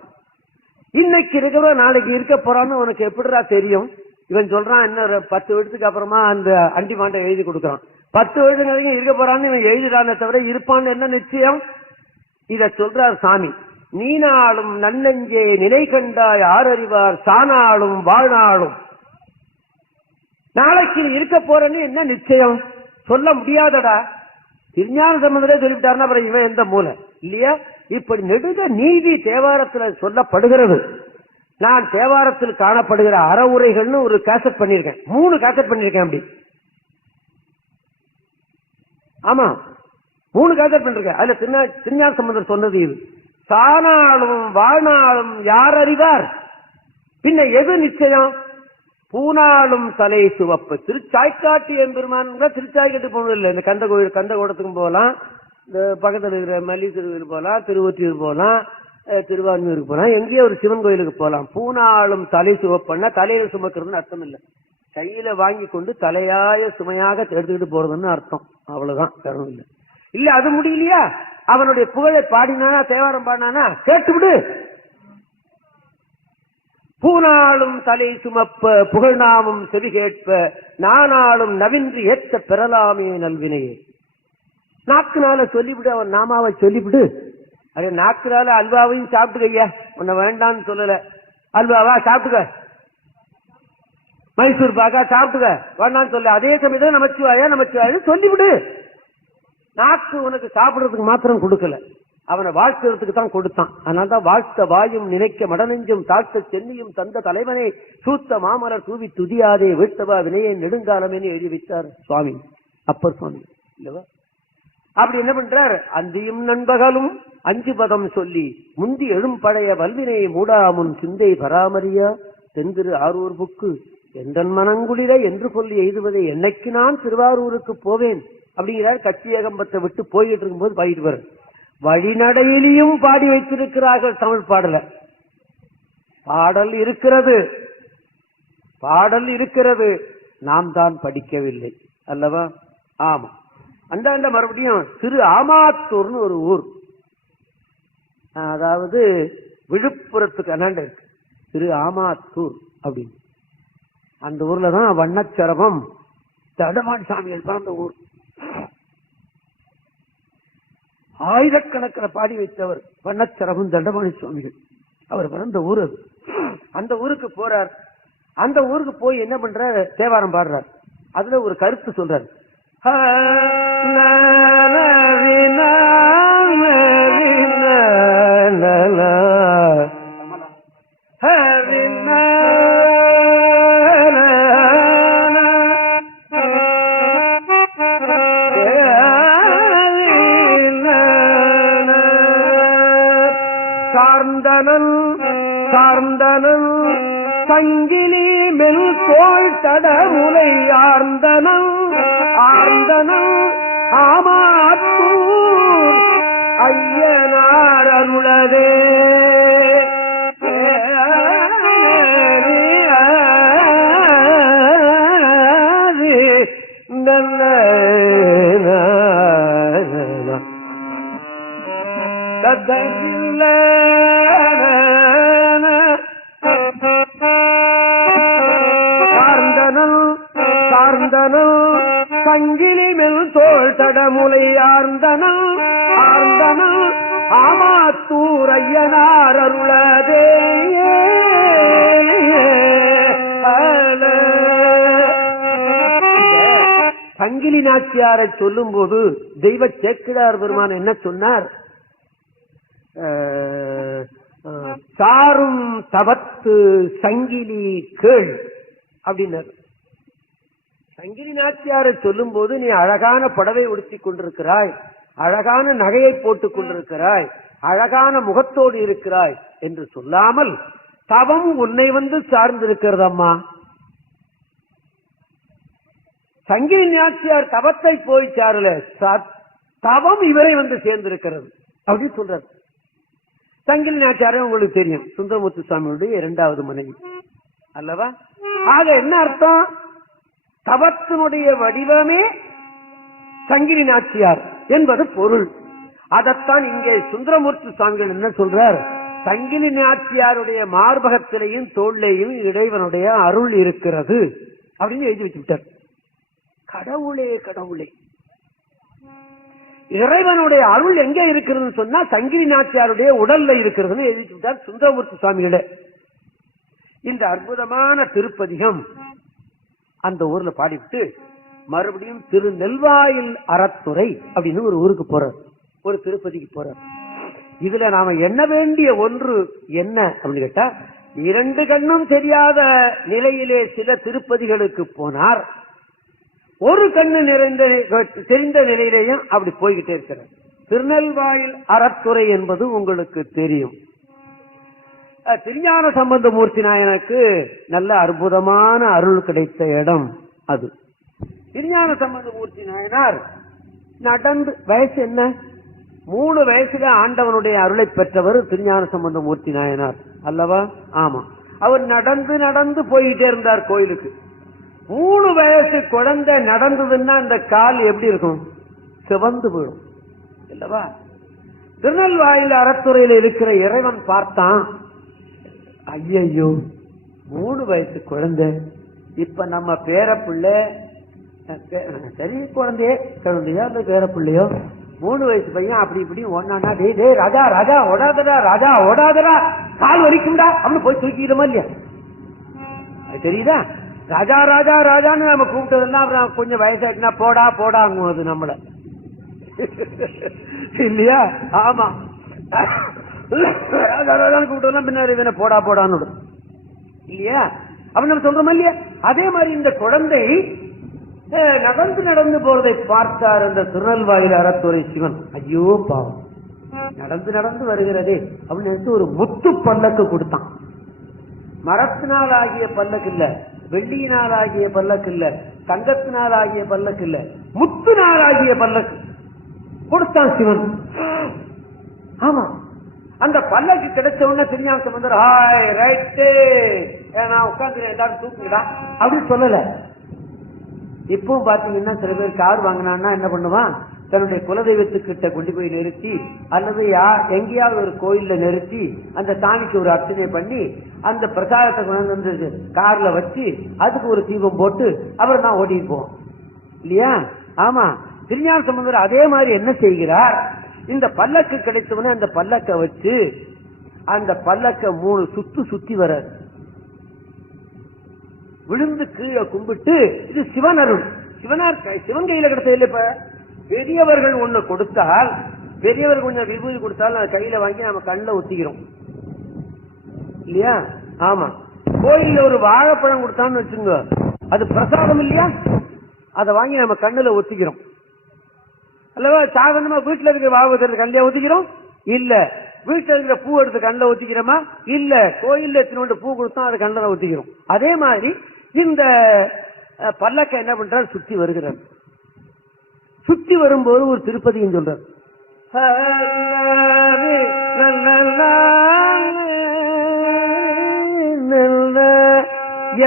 இன்னைக்கு இருக்கிற நாளைக்கு இருக்க போறான்னு உனக்கு எப்படிடா தெரியும்? இவன் சொல்றான், இன்னொரு 10 வருஷத்துக்கு அப்புறமா அந்த அண்டி மாண்டை எழுதி கொடுக்கறான். 10 வருஷம் வரைக்கும் இருக்க போறான்னு இவன் எழுதிடானே தவிர இருப்பான்னு என்ன நிச்சயம்? இத சொல்றார் சாமி. நீ நாளும் நன்னெஞ்சே நினை கண்டாய், ஆறறிவார் சானாலும் வாழ்நாளும். நாளைக்கு இருக்க போறன்னு என்ன நிச்சயம்? சொல்ல முடியாதடா. திருஞான சம்பந்தரே சொல்லிவிட்டாருன்னா அப்புறம் இவன் எந்த மூலை இல்லையா? இப்படி நெடுக நீதி தேவாரத்தில் சொல்லப்படுகிறது. நான் தேவாரத்தில் காணப்படுகிற அறவுரைகள்னு ஒரு கேசட் பண்ணிருக்கேன், 3 கேசட் பண்ணிருக்கேன். அப்படி ஆமா, 3 கேசட் பண்ணிருக்கேன். அதுல திருஞான சம்பந்தர் சொன்னது இது. சானாலும் வாழ்நாளும் யார் அறிவார்? பின்ன எது நிச்சயம்? பூனாலும் தலை சிவப்பு. திருச்சாய்க்காட்டு எம்பெருமான் திருச்சாய்க்காட்டு போனது இல்லை. இந்த கந்த கோயில் கந்த கோடத்துக்கும் போகலாம், இந்த பக்கத்தில் இருக்கிற மல்லி திருவிழு போகலாம், திருவொற்றியூர் போகலாம், திருவான்மையூருக்கு போகலாம், எங்கேயோ ஒரு சிவன் கோயிலுக்கு போகலாம். பூனாலும் தலை சிவப்புன்னா தலையில சுமக்கிறதுன்னு அர்த்தம் இல்லை, கையில வாங்கி கொண்டு தலையாய சுமையாக எடுத்துக்கிட்டு போறதுன்னு அர்த்தம். அவ்வளவுதான், கருணம் இல்லை. இல்ல அது முடியலையா? அவனுடைய புகழை பாடினானா, தேவாரம் பாடினானா கேட்டு விடு. பூனாலும் தலை சுமப்ப புகழ்நாமும் செவி கேட்ப நானாலும் நவின்றி ஏற்ற பெறலாமே நல்வினையே. நாக்குனால சொல்லிவிடு, அவன் நாமாவை சொல்லிவிடு. அதே நாக்குனால அல்வாவையும் சாப்பிட்டுக்கையா, உன்னை வேண்டான்னு சொல்லல. அல்வாவா சாப்பிட்டுக்க, மைசூர் பாக்கா சாப்பிட்டுக்க, வேண்டான்னு சொல்ல. அதே சமயத்தில் நமச்சிவாயா நமச்சிவாயா சொல்லிவிடு. நாக்கு உனக்கு சாப்பிடுறதுக்கு மாத்திரம் கொடுக்கல, அவனை வாழ்த்துறதுக்கு தான் கொடுத்தான். அதனால்தான் வாழ்த்த வாயும் நினைக்க மடநெஞ்சும் தாழ்த்த சென்னியும் தந்த தலைவனை சூத்த மாமலர் தூவி துதியாதே வீழ்த்தவா வினையை நெடுங்காலமே எழுதி வைத்தார் சுவாமி, அப்பர் சுவாமி இல்லவா? அப்படி என்ன பண்றார்? அந்தியும் நண்பகலும் 5 பதம் சொல்லி முந்தி எழும் பழைய வல்வினை மூடாமுன் சிந்தை பராமரியா தென்திரு ஆரூர் புக்கு எந்தன் மனங்குளிர என்று சொல்லி எய்துவதை என்னைக்கு நான் திருவாரூருக்கு போவேன் அப்படிங்கிறார். கச்சியகம்பத்தை விட்டு போய்கிட்டு இருக்கும்போது பாடிட்டு வர வழிநடையிலையும் பாடி வைத்திருக்கிறார்கள் தமிழ் பாடல. பாடல் இருக்கிறது, பாடல் இருக்கிறது, நாம் தான் படிக்கவில்லை அல்லவா? ஆமா. அந்த மறுபடியும் திரு ஆமாத்தூர்னு ஒரு ஊர், அதாவது விழுப்புரத்துக்கு அண்ணாண்ட இருக்கு திரு ஆமாத்தூர் அப்படின்னு. அந்த ஊர்ல தான் வண்ணச்சரவம் தடமான் சாமிகள் பிறந்த ஊர். ஆயிரக்கணக்கில் பாடி வைத்தவர் வண்ணச்சரவம் தண்டபாணி சுவாமிகள், அவர் பிறந்த ஊர் அது. அந்த ஊருக்கு போறார். அந்த ஊருக்கு போய் என்ன பண்றார்? தேவாரம் பாடுறார். அதுல ஒரு கருத்து சொல்றார். சார்ந்தனன் சங்கிலி மெல் தோள் தடமுலை ஆர்ந்தனன் ஆர்ந்தனன் ஆமாத்தூர் ஐயனார் அருளதே சார்ந்தனல் சார்ந்தனல் சங்கிலி மெல் தோள் தடமுலை ஆர்ந்தனல் ஆர்ந்தனல் ஆமாத்தூர் ஐயனார் அருளதே. சங்கிலி நாச்சியாரை சொல்லும் போது தெய்வ சேக்கிழார் பெருமான் என்ன சொன்னார்? சாரும் தவத்து சங்கிலி கேள் அப்படின்னார். சங்கிலி நாச்சியாரை சொல்லும் போது நீ அழகான புடவை உடுத்திக் கொண்டிருக்கிறாய், அழகான நகையை போட்டுக் கொண்டிருக்கிறாய், அழகான முகத்தோடு இருக்கிறாய் என்று சொல்லாமல் தவம் உன்னை வந்து சார்ந்திருக்கிறதம்மா. சங்கிலி நாச்சியார் தவத்தை போய் சாரல, தவம் இவரை வந்து சேர்ந்திருக்கிறது அப்படின்னு சொல்றாரு. சங்கிலி நாச்சியாரை உங்களுக்கு தெரியும், சுந்தரமூர்த்தி சுவாமியுடைய இரண்டாவது மனைவி அல்லவா? ஆக என்ன அர்த்தம்? தவத்தினுடைய வடிவமே சங்கிலி நாச்சியார் என்பது பொருள். அதைத்தான் இங்கே சுந்தரமூர்த்தி சுவாமிகள் என்ன சொல்றார்? சங்கிலி நாச்சியாருடைய மார்பகத்திலேயும் தோல்லையும் இறைவனுடைய அருள் இருக்கிறது அப்படின்னு எழுதி வச்சுட்டார். கடவுளே கடவுளே, இறைவனுடைய அருள் எங்க இருக்கிறதுன்னு சொன்னா சங்கிலி நாச்சியாருடைய உடல்ல இருக்கிறதுன்னு எழுதி வச்சுட்டார் சுந்தரமூர்த்தி சுவாமிகளே. இந்த அற்புதமான திருப்பதிகம் அந்த ஊர்ல பாடிவிட்டு மறுபடியும் திருநெல்வாயில் அறத்துறை அப்படின்னு ஒரு ஊருக்கு போறார், ஒரு திருப்பதிக்கு போறார். இதுல நாம எண்ண வேண்டிய ஒன்று என்ன அப்படின்னு கேட்டா, இரண்டு கண்ணும் தெரியாத நிலையிலே சில திருப்பதிகளுக்கு போனார், ஒரு கண்ணு தெரிந்த நிலையிலேயும் அப்படி போய்கிட்டே இருக்கிறார். திருநெல்வாயில் அறத்துறை என்பது உங்களுக்கு தெரியும். திருஞான சம்பந்தமூர்த்தி நாயனுக்கு நல்ல அற்புதமான அருள் கிடைத்த இடம் அது. திருஞான சம்பந்தமூர்த்தி நாயனார் நடந்து, வயசு என்ன, 3 வயசுல ஆண்டவனுடைய அருளை பெற்றவர் திருஞான சம்பந்தமூர்த்தி நாயனார் அல்லவா? ஆமா. அவர் நடந்து நடந்து போயிட்டே இருந்தார் கோயிலுக்கு. 3 வயசு குழந்தை நடந்ததுன்னா அந்த கால் எப்படி இருக்கும்? சிவந்து போயிடும் இல்லவா? திருநெல்வாயில் அறத்துறையில் இருக்கிற இறைவன் பார்த்தான், ஐயோ 3 வயசு குழந்தை, இப்ப நம்ம பேரப்பிள்ளை, சரி குழந்தையோ அந்த பேரப்பிள்ளையோ 3 வயசு பையன் அப்படி இப்படி ஒன்னா, டே ராஜா ராஜா ஓடாதடா, ராஜா ஓடாதடா, கால் வலிக்கும்டா அப்படின்னு போய் தூக்கிடுமா இல்லையா? தெரியுதா? ராஜா ராஜா ராஜான்னு நம்ம கூப்பிட்டதுன்னா அப்புறம் கொஞ்சம் வயசாயிட்டுனா போடா போடாங்குவது நம்மள இல்லையா? ஆமா, ராஜா ராஜான்னு கூப்பிட்டதுலாம் பின்னாடி போடா போடான்னு இல்லையா? அப்ப நம்ம சொல்றோமா இல்லையா? அதே மாதிரி இந்த குழந்தை நடந்து நடந்து போறதை பார்த்தார் அந்த திருநெல்வாயில் அறத்துறை சிவன். ஐயோ பாவம், நடந்து நடந்து வருகிறதே அப்படின்னு ஒரு முத்து பல்லக்கு கொடுத்தான். மரத்தினால் ஆகிய பல்லக்கு இல்ல, வெள்ளியினால் ஆகிய பல்லக்கு இல்ல, தங்கத்தினால் ஆகிய பல்லக்கு இல்ல, முத்துனால் ஆகிய பல்லக்கு கொடுத்தான் சிவன். ஆமா, அந்த பல்லக்கு கிடைச்ச உடனே திருஞான சம்பந்தர் ஹாய் ரைட்டு நான் உட்காந்து எல்லாரும் தூக்குடா அப்படின்னு சொல்லல. இப்பவும் பாத்தீங்கன்னா சில பேர் கார் வாங்கினான்னா என்ன பண்ணுவான், தன்னுடைய குலதெய்வத்துக்கிட்ட கொண்டு போய் நிறுத்தி அல்லது எங்கேயாவது ஒரு கோயில்ல நிறுத்தி அந்த சாமிக்கு ஒரு அர்ச்சனை பண்ணி அந்த பிரசாதத்தை கொண்டு வந்து கார்ல வச்சு அதுக்கு ஒரு தீபம் போட்டு அப்புறம் நான் ஓட்டிட்டு போவோம் இல்லையா? ஆமா, திருஞான சம்பந்தர் அதே மாதிரி என்ன செய்கிறார், இந்த பல்லக்கு கிடைத்தவன அந்த பல்லக்க வச்சு அந்த பல்லக்க 3 சுத்து சுத்தி வர்றார். விழுந்து கீழே கும்பிட்டு, இது சிவன் அருள், சிவன் கையில கிடைச்சது இல்லை. இப்ப பெரியவர்கள் ஒண்ணு கொடுத்தால், பெரியவர்கள் கொஞ்சம் விபூதி கொடுத்தால் அதை கையில வாங்கி நம்ம கண்ணில் ஒத்திக்கிறோம் இல்லையா? ஆமா, கோயில்ல ஒரு வாழைப்பழம் கொடுத்தான்னு வச்சுங்க, அது பிரசாதம் இல்லையா? அதை வாங்கி நம்ம கண்ணுல ஒத்திக்கிறோம் அல்லவா? சாதாரணமா வீட்டுல இருக்கிற வாழைப்பழத்தை கண்ணில ஒத்திக்கிறோம் இல்ல, வீட்டுல இருக்கிற பூ எடுத்து கண்ணில் ஒத்திக்கிறோமா இல்ல, கோயில்ல எத்தனை பூ கொடுத்தோம் அதை கண்ணில் ஒத்திக்கிறோம். அதே மாதிரி இந்த பல்லக்க என்ன பண்றாரு, சுத்தி வருகிறார். சுத்தி வரும்போது ஒரு திருப்பதியும் சொல்றார்,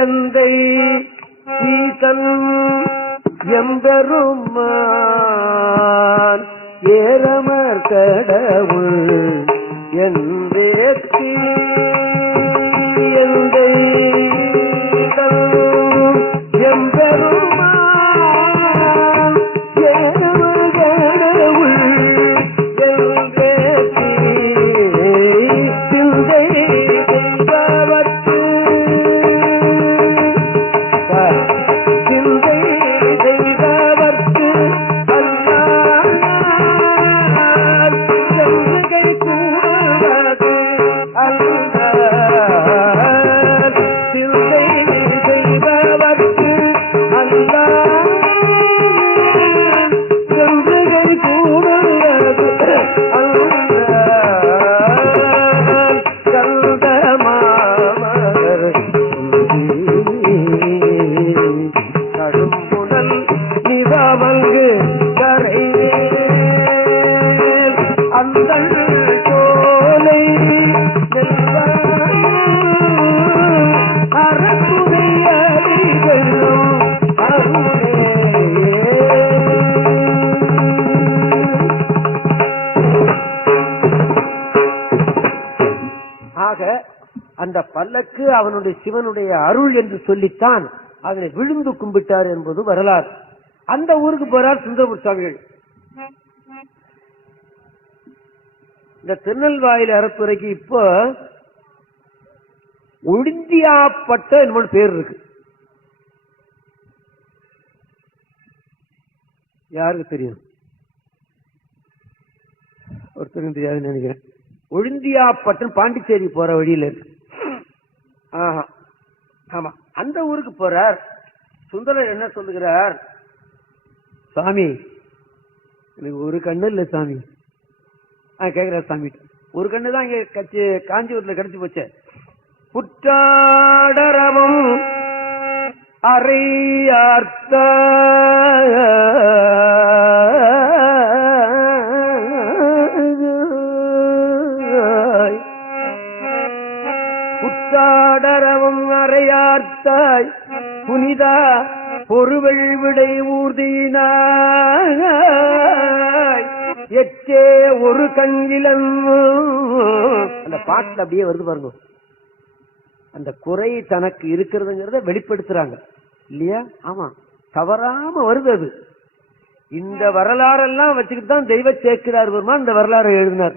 எந்தை சீதன் எம்பெருமான் ஏரமர் கடவுள் எந்தை ஆக அந்த பல்லக்கு அவனுடைய சிவனுடைய அருள் என்று சொல்லித்தான் அதனை விழுந்து கும்பிட்டார் என்பது வரலாறு. அந்த ஊருக்கு போறார் சுந்தரமூர்த்தி சுவாமிகள். இந்த திருநெல்வாயில் அறத்துறைக்கு இப்போ ஒழுந்தியாப்பட்ட என்னோட பேர் இருக்கு. யாருக்கு தெரியும்? ஒருத்தருக்கும் தெரியாதுன்னு நினைக்கிறேன். ஒழுந்தியாப்பட்டம் பாண்டிச்சேரி போற வழியில இருக்கு. ஆமா, அந்த ஊருக்கு போறார். சுந்தரர் என்ன சொல்லுகிறார்? சாமி எனக்கு ஒரு கண்ணு இல்ல சாமி. கேக்குறார் சாமி, ஒரு கண்ணு தான் இங்க காஞ்சிபுரத்துல கிடைச்சு போச்சே. புற்றாடரவும் அறையார்த்த புற்றாடரவும் அறையார்த்தாய் புனிதா பொறுவள் விடை ஊர்தினாய் எச்சே ஒரு கண்ணிலம். அந்த பாட்டுல அப்படியே வருது பாருங்க. அந்த குறை தனக்கு இருக்கிறதுங்கிறத வெளிப்படுத்துறாங்க இல்லையா? ஆமா, தவறாம வருது அது. இந்த வரலாறெல்லாம் வச்சுக்கிட்டு தான் தெய்வ சேக்கிரார் பெருமான் இந்த வரலாறு எழுதினார்.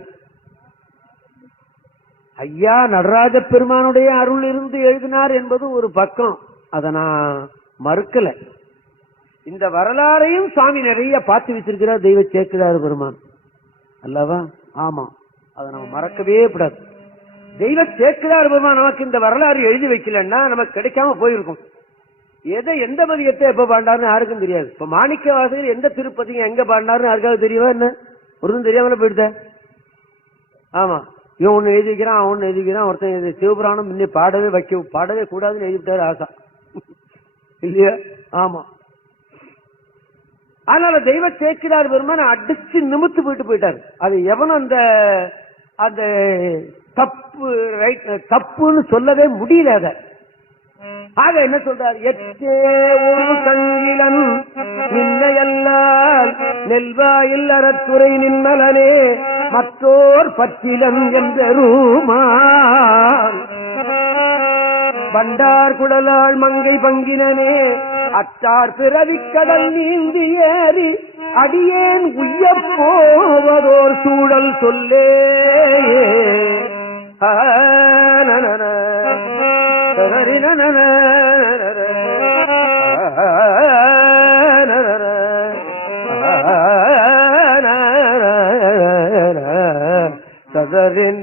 ஐயா நடராஜ பெருமானுடைய அருள் இருந்து எழுதினார் என்பது ஒரு பக்கம், அதை நான் மறுக்கல. இந்த வரலாறையும் சாமி நிறைய பார்த்து வச்சிருக்கிறார் தெய்வ சேக்கிரார் பெருமான் அல்லவா? ஆமா, அதை நம்ம மறக்கவே கூடாது. தெய்வ சேக்கிரார் பெருமான் நமக்கு இந்த வரலாறு எழுதி வைக்கலன்னா நமக்கு கிடைக்காம போயிருக்கும். எந்த பதியத்தை எப்ப பாண்டாருன்னு யாருக்கும் தெரியாது. இப்ப மாணிக்க வாசகர் எந்த திருப்பதிங்க எங்க பாண்டாருன்னு யாருக்காவது தெரியவா என்ன? ஒருதும் தெரியாமல போயிடுத. ஆமா, இவன் ஒண்ணு எழுதிக்கிறான், அவன் ஒண்ணு எழுதிக்கிறான். ஒருத்தன் சிவபுராணம் முன்னே பாடவே கூடாதுன்னு எழுதிவிட்டாரு ஆசா இல்லையா? ஆமா, அதனால தெய்வ சேக்கிரார் பெருமான் அடிச்சு நிமித்து போயிட்டாரு. அது எவனும் அந்த அந்த தப்புன்னு சொல்லவே முடியல. அத ஆக என்ன சொல்றார்? எச்சே ஒரு கங்கிலன் நின்னையல்லால் நெல்வாயில் அறத்துறை நின்னலனே மற்றோர் பச்சிலன் என்றருமான் பண்டார் குடலாள் மங்கை பங்கினனே அச்சார் பிறவிக்கடல் நீந்தி ஏறி அடியேன் உய்யப் போவதோர் சூழல் சொல்லே. சதரின்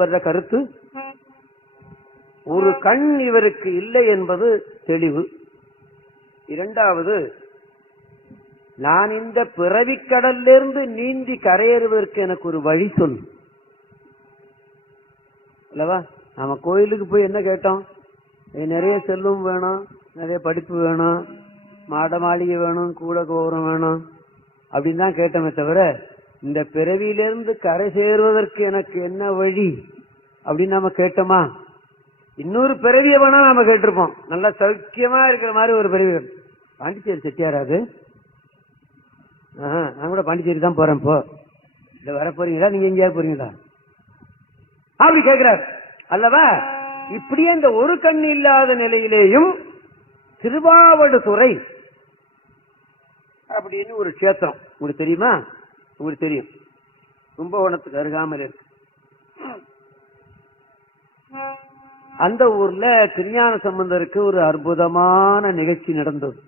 வர்ற கருத்து ஒரு கண் இவருக்கு இல்லை என்பது தெளிவு. இரண்டாவது, நான் இந்த பிறவிக்கடலிலிருந்து நீந்தி கரையேறுவதற்கு எனக்கு ஒரு வழி சொல் அல்லவா? நம்ம கோயிலுக்கு போய் என்ன கேட்டோம்? நிறைய செல்வம் வேணும், நிறைய படிப்பு வேணும், மாட மாளிகை வேணும், கூட கோபுரம் வேணும் அப்படின்னு தான் கேட்டோமே தவிர இந்த பிறவியிலிருந்து கரை சேருவதற்கு எனக்கு என்ன வழி அப்படின்னு நம்ம கேட்டோமா? இன்னொரு பிறவிய வேணா நாம கேட்டிருப்போம். நல்லா சௌக்கியமா இருக்கிற மாதிரி ஒரு பிறவி. பாண்டிச்சேரி செட்டியாராது? நான் கூட பாண்டிச்சேரி தான் போறேன். இப்போ இல்ல வர போறீங்களா, நீங்க எங்கேயா போறீங்களா அப்படி கேட்கிறார் அல்லவா? இப்படியே இந்த ஒரு கண் இல்லாத நிலையிலேயும் திருவாவடுதுறை அப்படின்னு ஒரு கஷேத்திரம் உங்களுக்கு தெரியுமா? உங்களுக்கு தெரியும், கும்பகோணத்துக்கு அருகாமல் இருக்கு. அந்த ஊர்ல திருஞான சம்பந்தருக்கு ஒரு அற்புதமான நிகழ்ச்சி நடந்தது.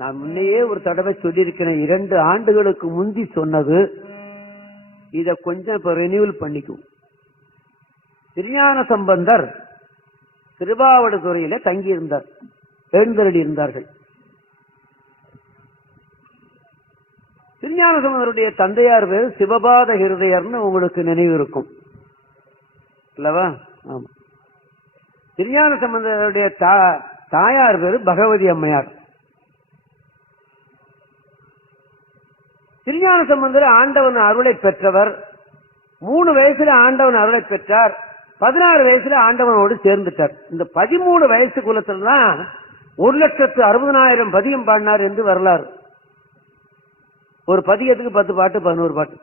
நான் முன்னையே ஒரு தடவை சொல்லியிருக்கிறேன், 2 ஆண்டுகளுக்கு முந்தி சொன்னது. இத கொஞ்சம் இப்ப ரெனியூவல் பண்ணிக்கும். திருஞான சம்பந்தர் திருவாவடுதுறையில தங்கியிருந்தார், எழுந்தருளி இருந்தார்கள். திருஞான சம்பந்தருடைய தந்தையார் பேர் சிவபாத ஹிருதயர்னு உங்களுக்கு நினைவு இருக்கும் அல்லவா? ஆமா. திருஞான சம்பந்தருடைய தாயார் பேரு பகவதி அம்மையார். திருஞான சம்பந்தர் ஆண்டவன் அருளை பெற்றவர். 3 வயசுல ஆண்டவன் அருளை பெற்றார். 16 வயசுல ஆண்டவனோடு சேர்ந்துட்டார். இந்த 13 வயசு குலத்துலதான் 1,60,000 பதியம் பாடினார் என்று வரலாறு. ஒரு பதியத்துக்கு 10 பாட்டு 11 பாட்டு.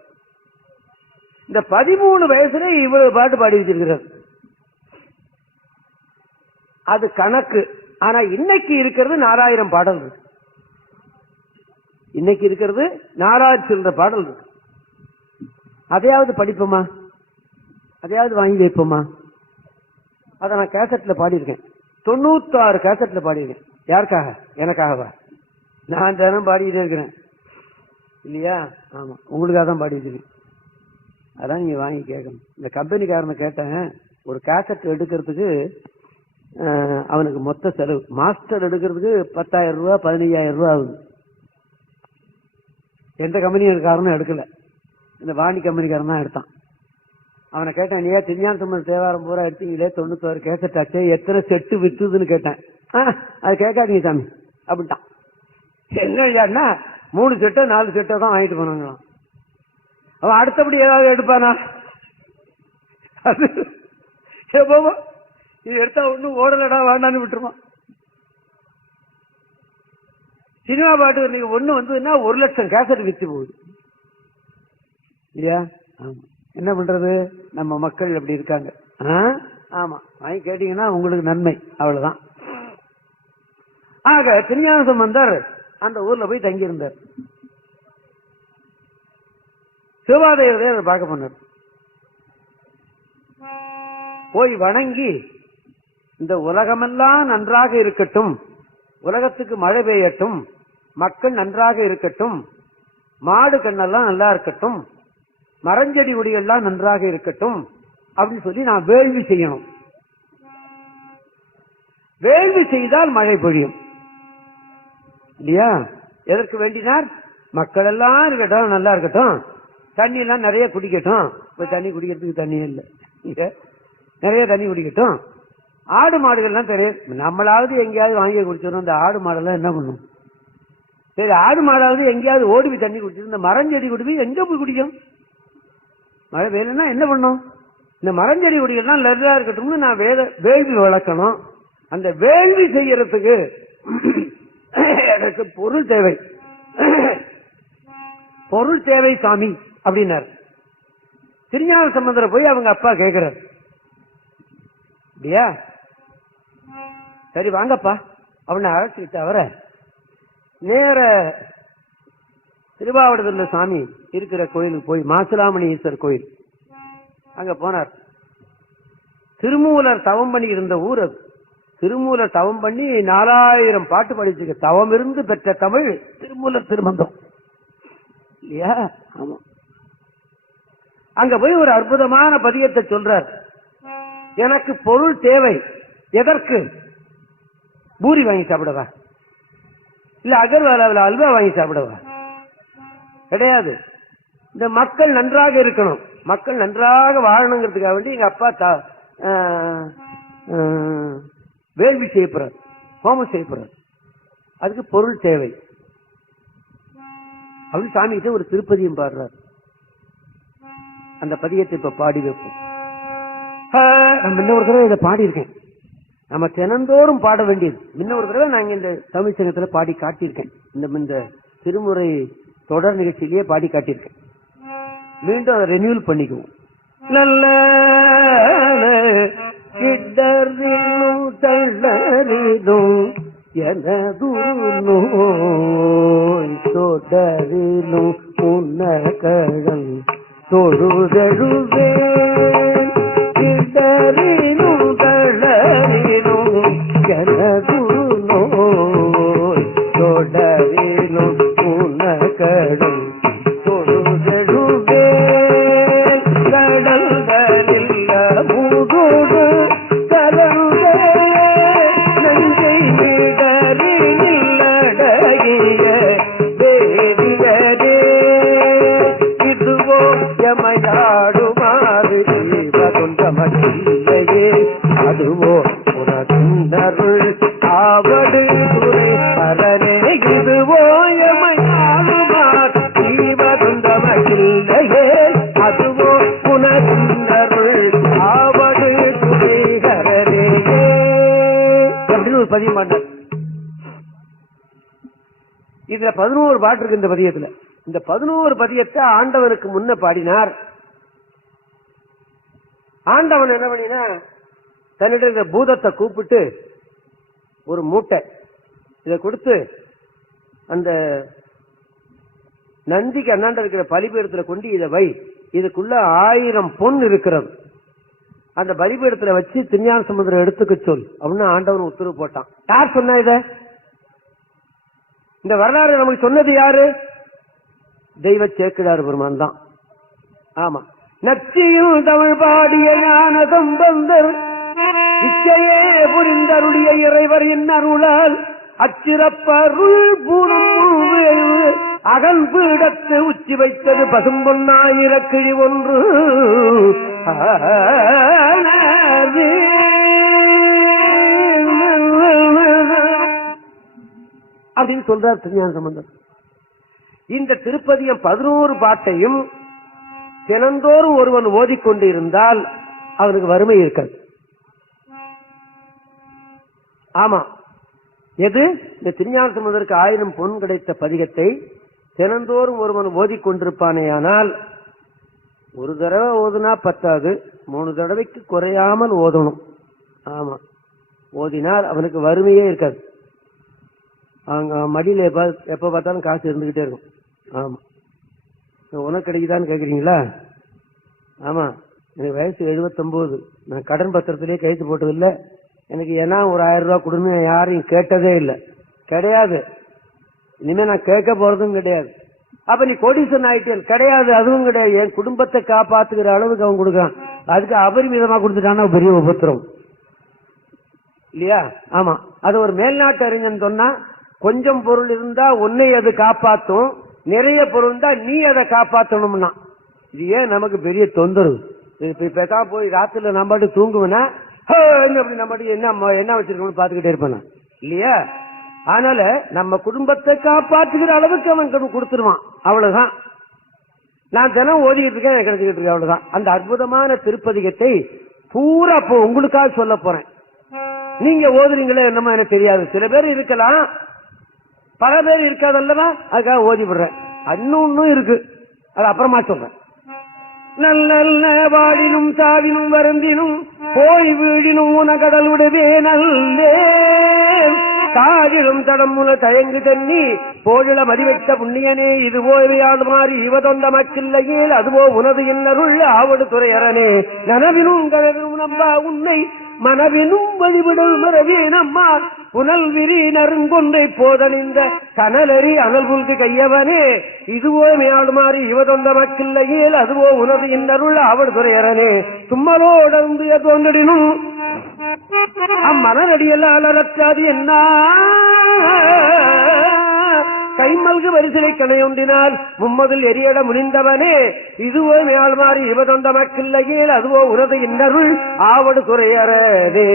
இந்த 13 வயசுல இவ்வளவு பாட்டு பாடி வச்சிருக்கிறார். அது கணக்கு. ஆனா இன்னைக்கு இருக்கிறது 4000 பாடல் இருக்கு. இன்னைக்கு இருக்கிறது 4000 சில்லற பாடல் இருக்கு. அதையாவது படிப்போமா? அதையாவது வாங்கி வைப்போமா? அதை நான் கேசட்ல பாடியிருக்கேன். 96 கேசட்ல பாடியிருக்கேன். யாருக்காக? எனக்காகவா? நான் தினம் பாடிக்கிட்டே இருக்கிறேன் இல்லையா? ஆமா, உங்களுக்காக தான் பாடி வச்சிருக்கேன். அதான் நீங்க வாங்கி கேட்கணும். இந்த கம்பெனிக்காரனை கேட்டேன், ஒரு கேசட் எடுக்கிறதுக்கு அவனுக்கு மொத்த செலவு மாஸ்டர் எடுக்கிறதுக்கு 10,000 ரூபா 15,000 ரூபா ஆகுது. எந்த கம்பெனிக்காரனும் எடுக்கல, இந்த வாணி கம்பெனிக்காரன் தான் எடுத்தான். அவனை கேட்டேன், நீயா திருஞான சம்பந்தர் தேவாரம் பூரா எடுத்தீங்களே, 96 கேசட் ஆச்சே, எத்தனை செட்டு வித்துதுன்னு கேட்டேன். அது கேட்காதீங்க சாமி அப்படின்ட்டான். என்ன இல்லையான்னா 3 செட்டோ 4 செட்டோ தான் வாங்கிட்டு போனாங்க. அவன் அடுத்தபடி ஏதாவது எடுப்பானா? இது எடுத்தா ஒன்னும் ஓடலடா வேண்டான்னு விட்டுருவான். சினிமா பாட்டு நீங்க ஒண்ணு வந்ததுன்னா 1,00,000 கேசட் வித்து போகுது இல்லையா? ஆமா, என்ன பண்றது? நம்ம மக்கள் அப்படி இருக்காங்க. ஆமா, வாங்கி கேட்டீங்கன்னா உங்களுக்கு நன்மை, அவ்வளவுதான். ஆக திருஞான சம்பந்தர் அந்த ஊர்ல போய் தங்கி இருந்தார். சிவபாதையரை பார்க்க போனார். போய் வணங்கி, இந்த உலகமெல்லாம் நன்றாக இருக்கட்டும், உலகத்துக்கு மழை பெய்யட்டும், மக்கள் நன்றாக இருக்கட்டும், மாடு கண்ணெல்லாம் நல்லா இருக்கட்டும், மரஞ்செடி கொடிகள்லாம் நன்றாக இருக்கட்டும் அப்படின்னு சொல்லி நான் வேள்வி செய்யணும். வேள்வி செய்தால் மழை பொழியும் இல்லையா? எதற்கு வேண்டினார்? மக்கள் எல்லாம் இருக்கட்டும், நல்லா இருக்கட்டும், தண்ணி எல்லாம் நிறைய குடிக்கட்டும். இப்ப தண்ணி குடிக்கிறதுக்கு தண்ணி இல்லை, நிறைய தண்ணி குடிக்கட்டும். ஆடு மாடுகள்லாம் தெரியும், நம்மளாவது எங்கேயாவது வாங்கி குடிச்சிடும். இந்த ஆடு மாடெல்லாம் என்ன பண்ணும்? சரி, ஆடு மாடாவது எங்கேயாவது ஓடி போய் தண்ணி குடிச்சிடும். இந்த மரஞ்செடி குடி எங்க போய் குடிக்கும்? மழை பெய்யலன்னா என்ன பண்ணும்? இந்த மரஞ்செடி குடிகள்லாம் நல்லா இருக்கட்டும்னு நான் வேள்வி வளர்க்கணும். அந்த வேள்வி செய்யறதுக்கு எனக்கு பொருள் தேவை, பொருள் தேவை சாமி அப்படின்னாரு. திருஞான சம்பந்தரை போய் அவங்க அப்பா கேட்கிறார், இல்லையா? சரி வாங்கப்பா அவனை அழைச்சிக்கிட்டு அவரை நேர திருவாவடுதுறை சாமி இருக்கிற கோயிலுக்கு போய், மாசிலாமணி ஈஸ்வர் கோயில், அங்க போனார். திருமூலர் தவம் பண்ணி இருந்த ஊர் அது. திருமூலர் தவம் பண்ணி 4000 பாட்டு படிச்சுக்க தவம் இருந்து பெற்ற தமிழ் திருமூலர் திருமந்தம் இல்லையா? ஆமா. அங்க போய் ஒரு அற்புதமான பதியத்தை சொல்றார். எனக்கு பொருள் தேவை. எதற்கு? பூரி வாங்கி சாப்பிடவா? இல்ல அகர்வாலாவில் அல்வா வாங்கி சாப்பிடவா? கிடையாது. இந்த மக்கள் நன்றாக இருக்கணும், மக்கள் நன்றாக வாழணுங்கிறதுக்காக வேண்டி எங்க அப்பா வேள்வி செய்யப்படுறார், ஹோமம் செய்யப்படுறார். அதுக்கு பொருள் தேவை அப்படின்னு சாமி கிட்ட ஒரு திருப்பதியும் பாடுறார். அந்த பதியத்தை இப்ப பாடி வைப்போம். நான் முன்ன ஒரு தடவை இதை பாடியிருக்கேன். நம்ம தினந்தோறும் பாட வேண்டியது. முன்ன ஒரு தடவை நாங்க இந்த தமிழ் சங்கத்துல பாடி காட்டியிருக்கேன். இந்த திருமுறை தொடர் நிகழ்ச்சியிலேயே பாடி காட்டியிருக்கேன். மீண்டும் அதை ரெனியூல் பண்ணிக்குவோம். நல்ல கிடறினும் தள்ளறினும் எனது நோய் தொடரினும் உன்னகழல் தொழுதழுவே கிடறினும் தள்ளறினும் இன்னருள் ஆவடு துறை அரணே இதுவோ எமை ஆளுமார் ஜீவதுந்தமையில்லையே அதுவோ புனருள் ஆவடு துறை ஹரனே அப்படின்னு ஒரு பதியம் பாட்டார். இதுல 11 பாட்டு இருக்கு இந்த பதியத்துல. இந்த 11 பதியத்தை ஆண்டவனுக்கு முன்ன பாடினார். ஆண்டவன் என்ன பண்ணினா தன்னிட இந்த பூதத்தை கூப்பிட்டு ஒரு மூட்டை இதை கொடுத்து அந்த நந்திக்கு அண்ணாண்ட இருக்கிற பலிபீடத்துல கொண்டு இதை வை, இதுக்குள்ள 1000 பொன் இருக்கிறது, அந்த பலிபீடத்துல வச்சு திருஞான சமுத்திரம் எடுத்துக்க சொல் அப்படின்னு ஆண்டவன் உத்தரவு போட்டான். யார் சொன்னா இத? இந்த வரலாறு நமக்கு சொன்னது யாரு? தெய்வ சேக்கிழார் பெருமான் தான். ஆமா, நச்சியில் தமிழ் பாடிய ஞான சம்பந்தர் இச்சையே புரிந்தருடைய இறைவர் என் அருளால் அச்சிறப்பருள் பூணும் அகல் பீடத்து உச்சி வைத்தது பசும்பொன்னாயிர கிழி ஒன்று அப்படின்னு சொல்றார் திருஞான சம்பந்தர். இந்த திருப்பதியம் 11 பாட்டையும் தினந்தோறும் ஒருவன் ஓதிக்கொண்டு இருந்தால் அவனுக்கு வறுமை இருக்காது. ஆமா, எது? இந்த திருஞான சம்பந்தருக்கு 1000 பொன் கிடைத்த பதிகத்தை தினந்தோறும் ஒருவன் ஓதிக்கொண்டிருப்பானேயானால் ஒரு தடவை ஓதுனா பத்தாது, 3 தடவைக்கு குறையாமல் ஓதணும். ஆமா, ஓதினால் அவனுக்கு வறுமையே இருக்காது. அவங்க மடியில எப்ப பார்த்தாலும் காசு இருந்துகிட்டே இருக்கும். ஆமா, உனக்கு கிடைக்குதான்னு கேக்குறீங்களா? ஆமா, எனக்கு வயசு 79. நான் கடன் பத்திரத்திலேயே கைத்து போட்டது இல்லை. எனக்கு ஏன்னா ஒரு 1000 ரூபாய் கொடுன்னு யாரையும் கேட்டதே இல்லை, கிடையாது. இனிமே நான் கேட்க போறதும் கிடையாது. அப்ப நீ கோடீஸ்வரன் ஆயிட்டேன் கிடையாது, அதுவும் கிடையாது. என் குடும்பத்தை காப்பாத்துக்கிற அளவுக்கு அவன் கொடுக்கான், அதுக்கு அபரிமிதமா கொடுத்துட்டான்னா பெரிய உபத்திரம் இல்லையா? ஆமா, அது ஒரு மேல்நாட்டு அறிஞன் சொன்னா, கொஞ்சம் பொருள் இருந்தா உன்னை அது காப்பாற்றும், நிறைய பொருள் இருந்தா நீ அதை காப்பாற்றணும்னா. இது ஏன் நமக்கு பெரிய தொந்தரவு? இப்ப போய் ராத்திரில நம்ம பாட்டு தூங்குவேன்னா அப்படி நம்ம என்ன வச்சிருக்கோம்னு பாத்துக்கிட்டே இருப்பேன் இல்லையா? அதனால நம்ம குடும்பத்தை காப்பாற்றுகிற அளவுக்கு அவன் கொடுத்துருவான், அவ்வளவுதான். நான் தினம் ஓதிக்கிட்டு இருக்கேன், எனக்கு கிடைச்சிக்கிட்டு இருக்கேன், அவ்வளவுதான். அந்த அற்புதமான திருப்பதிகத்தை பூரா இப்போ உங்களுக்காக சொல்ல போறேன். நீங்க ஓதுறீங்களே என்னமோ எனக்கு தெரியாது. சில பேர் இருக்கலாம், பல பேர் இருக்காதல்லவா, அதுக்காக ஓதி விடுறேன். இன்னும் இருக்கு, அது அப்புறமா சொல்றேன். நல்ல வாடினும் சாவினும் வருந்தினும் போய் வீடினும் உனகடல் விடுவே நல்லே காதிலும் தடம் முல தயங்கு தண்ணி போழில மதிவைத்த புண்ணியனே இதுவோ இவையாது மாறி இவதொந்த மக்கில்லையே அதுவோ உனது இன்னருள் ஆவடு துறையரனே நனவினும் கனவினும் நம்பா உன்னை மனவினும் வழிவிடல் மரவே நம்மா புனல் விரி நறுங்கொன்றை போதனிந்த கனலறி அனல் புல்கு கையவனே இதுவோ மேலுமாறி இவதொந்த மக்கில்லையே அதுவோ உனது இன்னருள் ஆவடு துறையரனே தும்மலோடந்து தோன்றடினும் அம்மனடியெல்லாம் அலற்றாது என்ன கைமல்கு வரிசலை கணையொன்றினால் மும்மதில் எரியட முனிந்தவனே இதுவோ மேல் மாறி இவதொந்த மக்கில்லையே அதுவோ உனது இன்னருள் ஆவடு துறையரே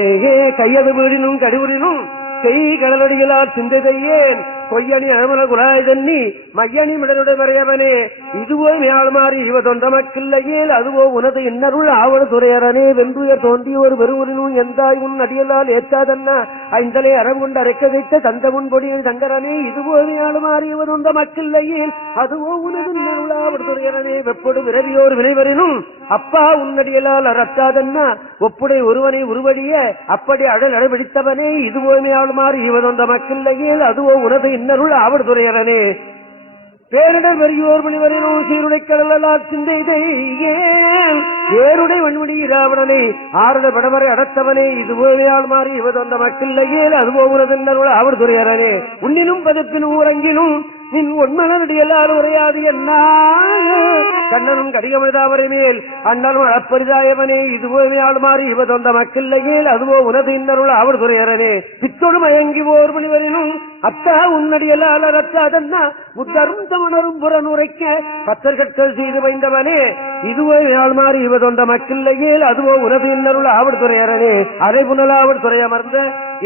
கையது வீடினும் கடிவுடினும் செய் கடலடிகளால் சிந்தையேன் கொய்யணி அழமல குலாய் தண்ணி மையணி மிடலுடைய மறையவனே இதுவோ மேல் மாறி இவதொந்த மக்கில்லையே அதுவோ உனது இன்னருள் ஆவடு துறையரனே வென்றுய தோன்றி ஒரு வெறுவரினும் எந்தாய் உன் அடியலால் ஏற்றாதன்னா ஐந்தலை அறங்குண்டு அரைக்க வைத்த தந்த முன் பொடியில் சங்கரனே இதுவோ மேல் மாறி இவதொந்த மக்கில்லையே அதுவோ உனது இன்னருள் ஆவடு துறையரனே வெப்பொடு விரவியோர் வினைவரினும் அப்பா உன்னடியலால் அறத்தாதன்னா ஒப்புடை ஒருவனை உருவடிய அப்படி அடல் அடைபிடித்தவனே இதுவோ மேல் மாறி இவதொந்த மக்கில்லையே அதுவோ உனது இன்னருள் ஆவடு துறையரனே பேரிடர் வரியோர் மணிவரினும் சீருடை கடலால் சிந்தையேன் ஏருடை வன்முடி இராவணனை ஆறுட படவரை அடத்தவனே இதுவோவையால் மாறி இவதொந்த மக்கில்லையே அதுவோ உனது இன்னருள் ஆவடு துறையரனே உன்னினும் பதப்பினும் ஊரங்கினும் நின் ஒன்மனடியலால் உரையாது என்ன கண்ணனும் கடிகமிழ்தாவரை மேல் அண்ணனும் அளப்பரிதாயவனே இதுவோவையால் மாறி இவதொந்த மக்கில்லையே அதுவோ உனது இன்னருள் ஆவடு துறையரனே பித்தொடு மயங்கி ஓர் மணிவரினும் அத்தா உன்னடியலால் அறத்தாதன்னா புத்தரும் தமணரும் புறனுரைக்க பத்தர்கட்கள் செய்து வைந்தவனே இதுவோ யாழ் மாறி இவதொந்த மக்கில்லையே அதுவோ உனது இன்னருள் ஆவடு துறையரனே அரை புனலாவடு துறையமர்ந்த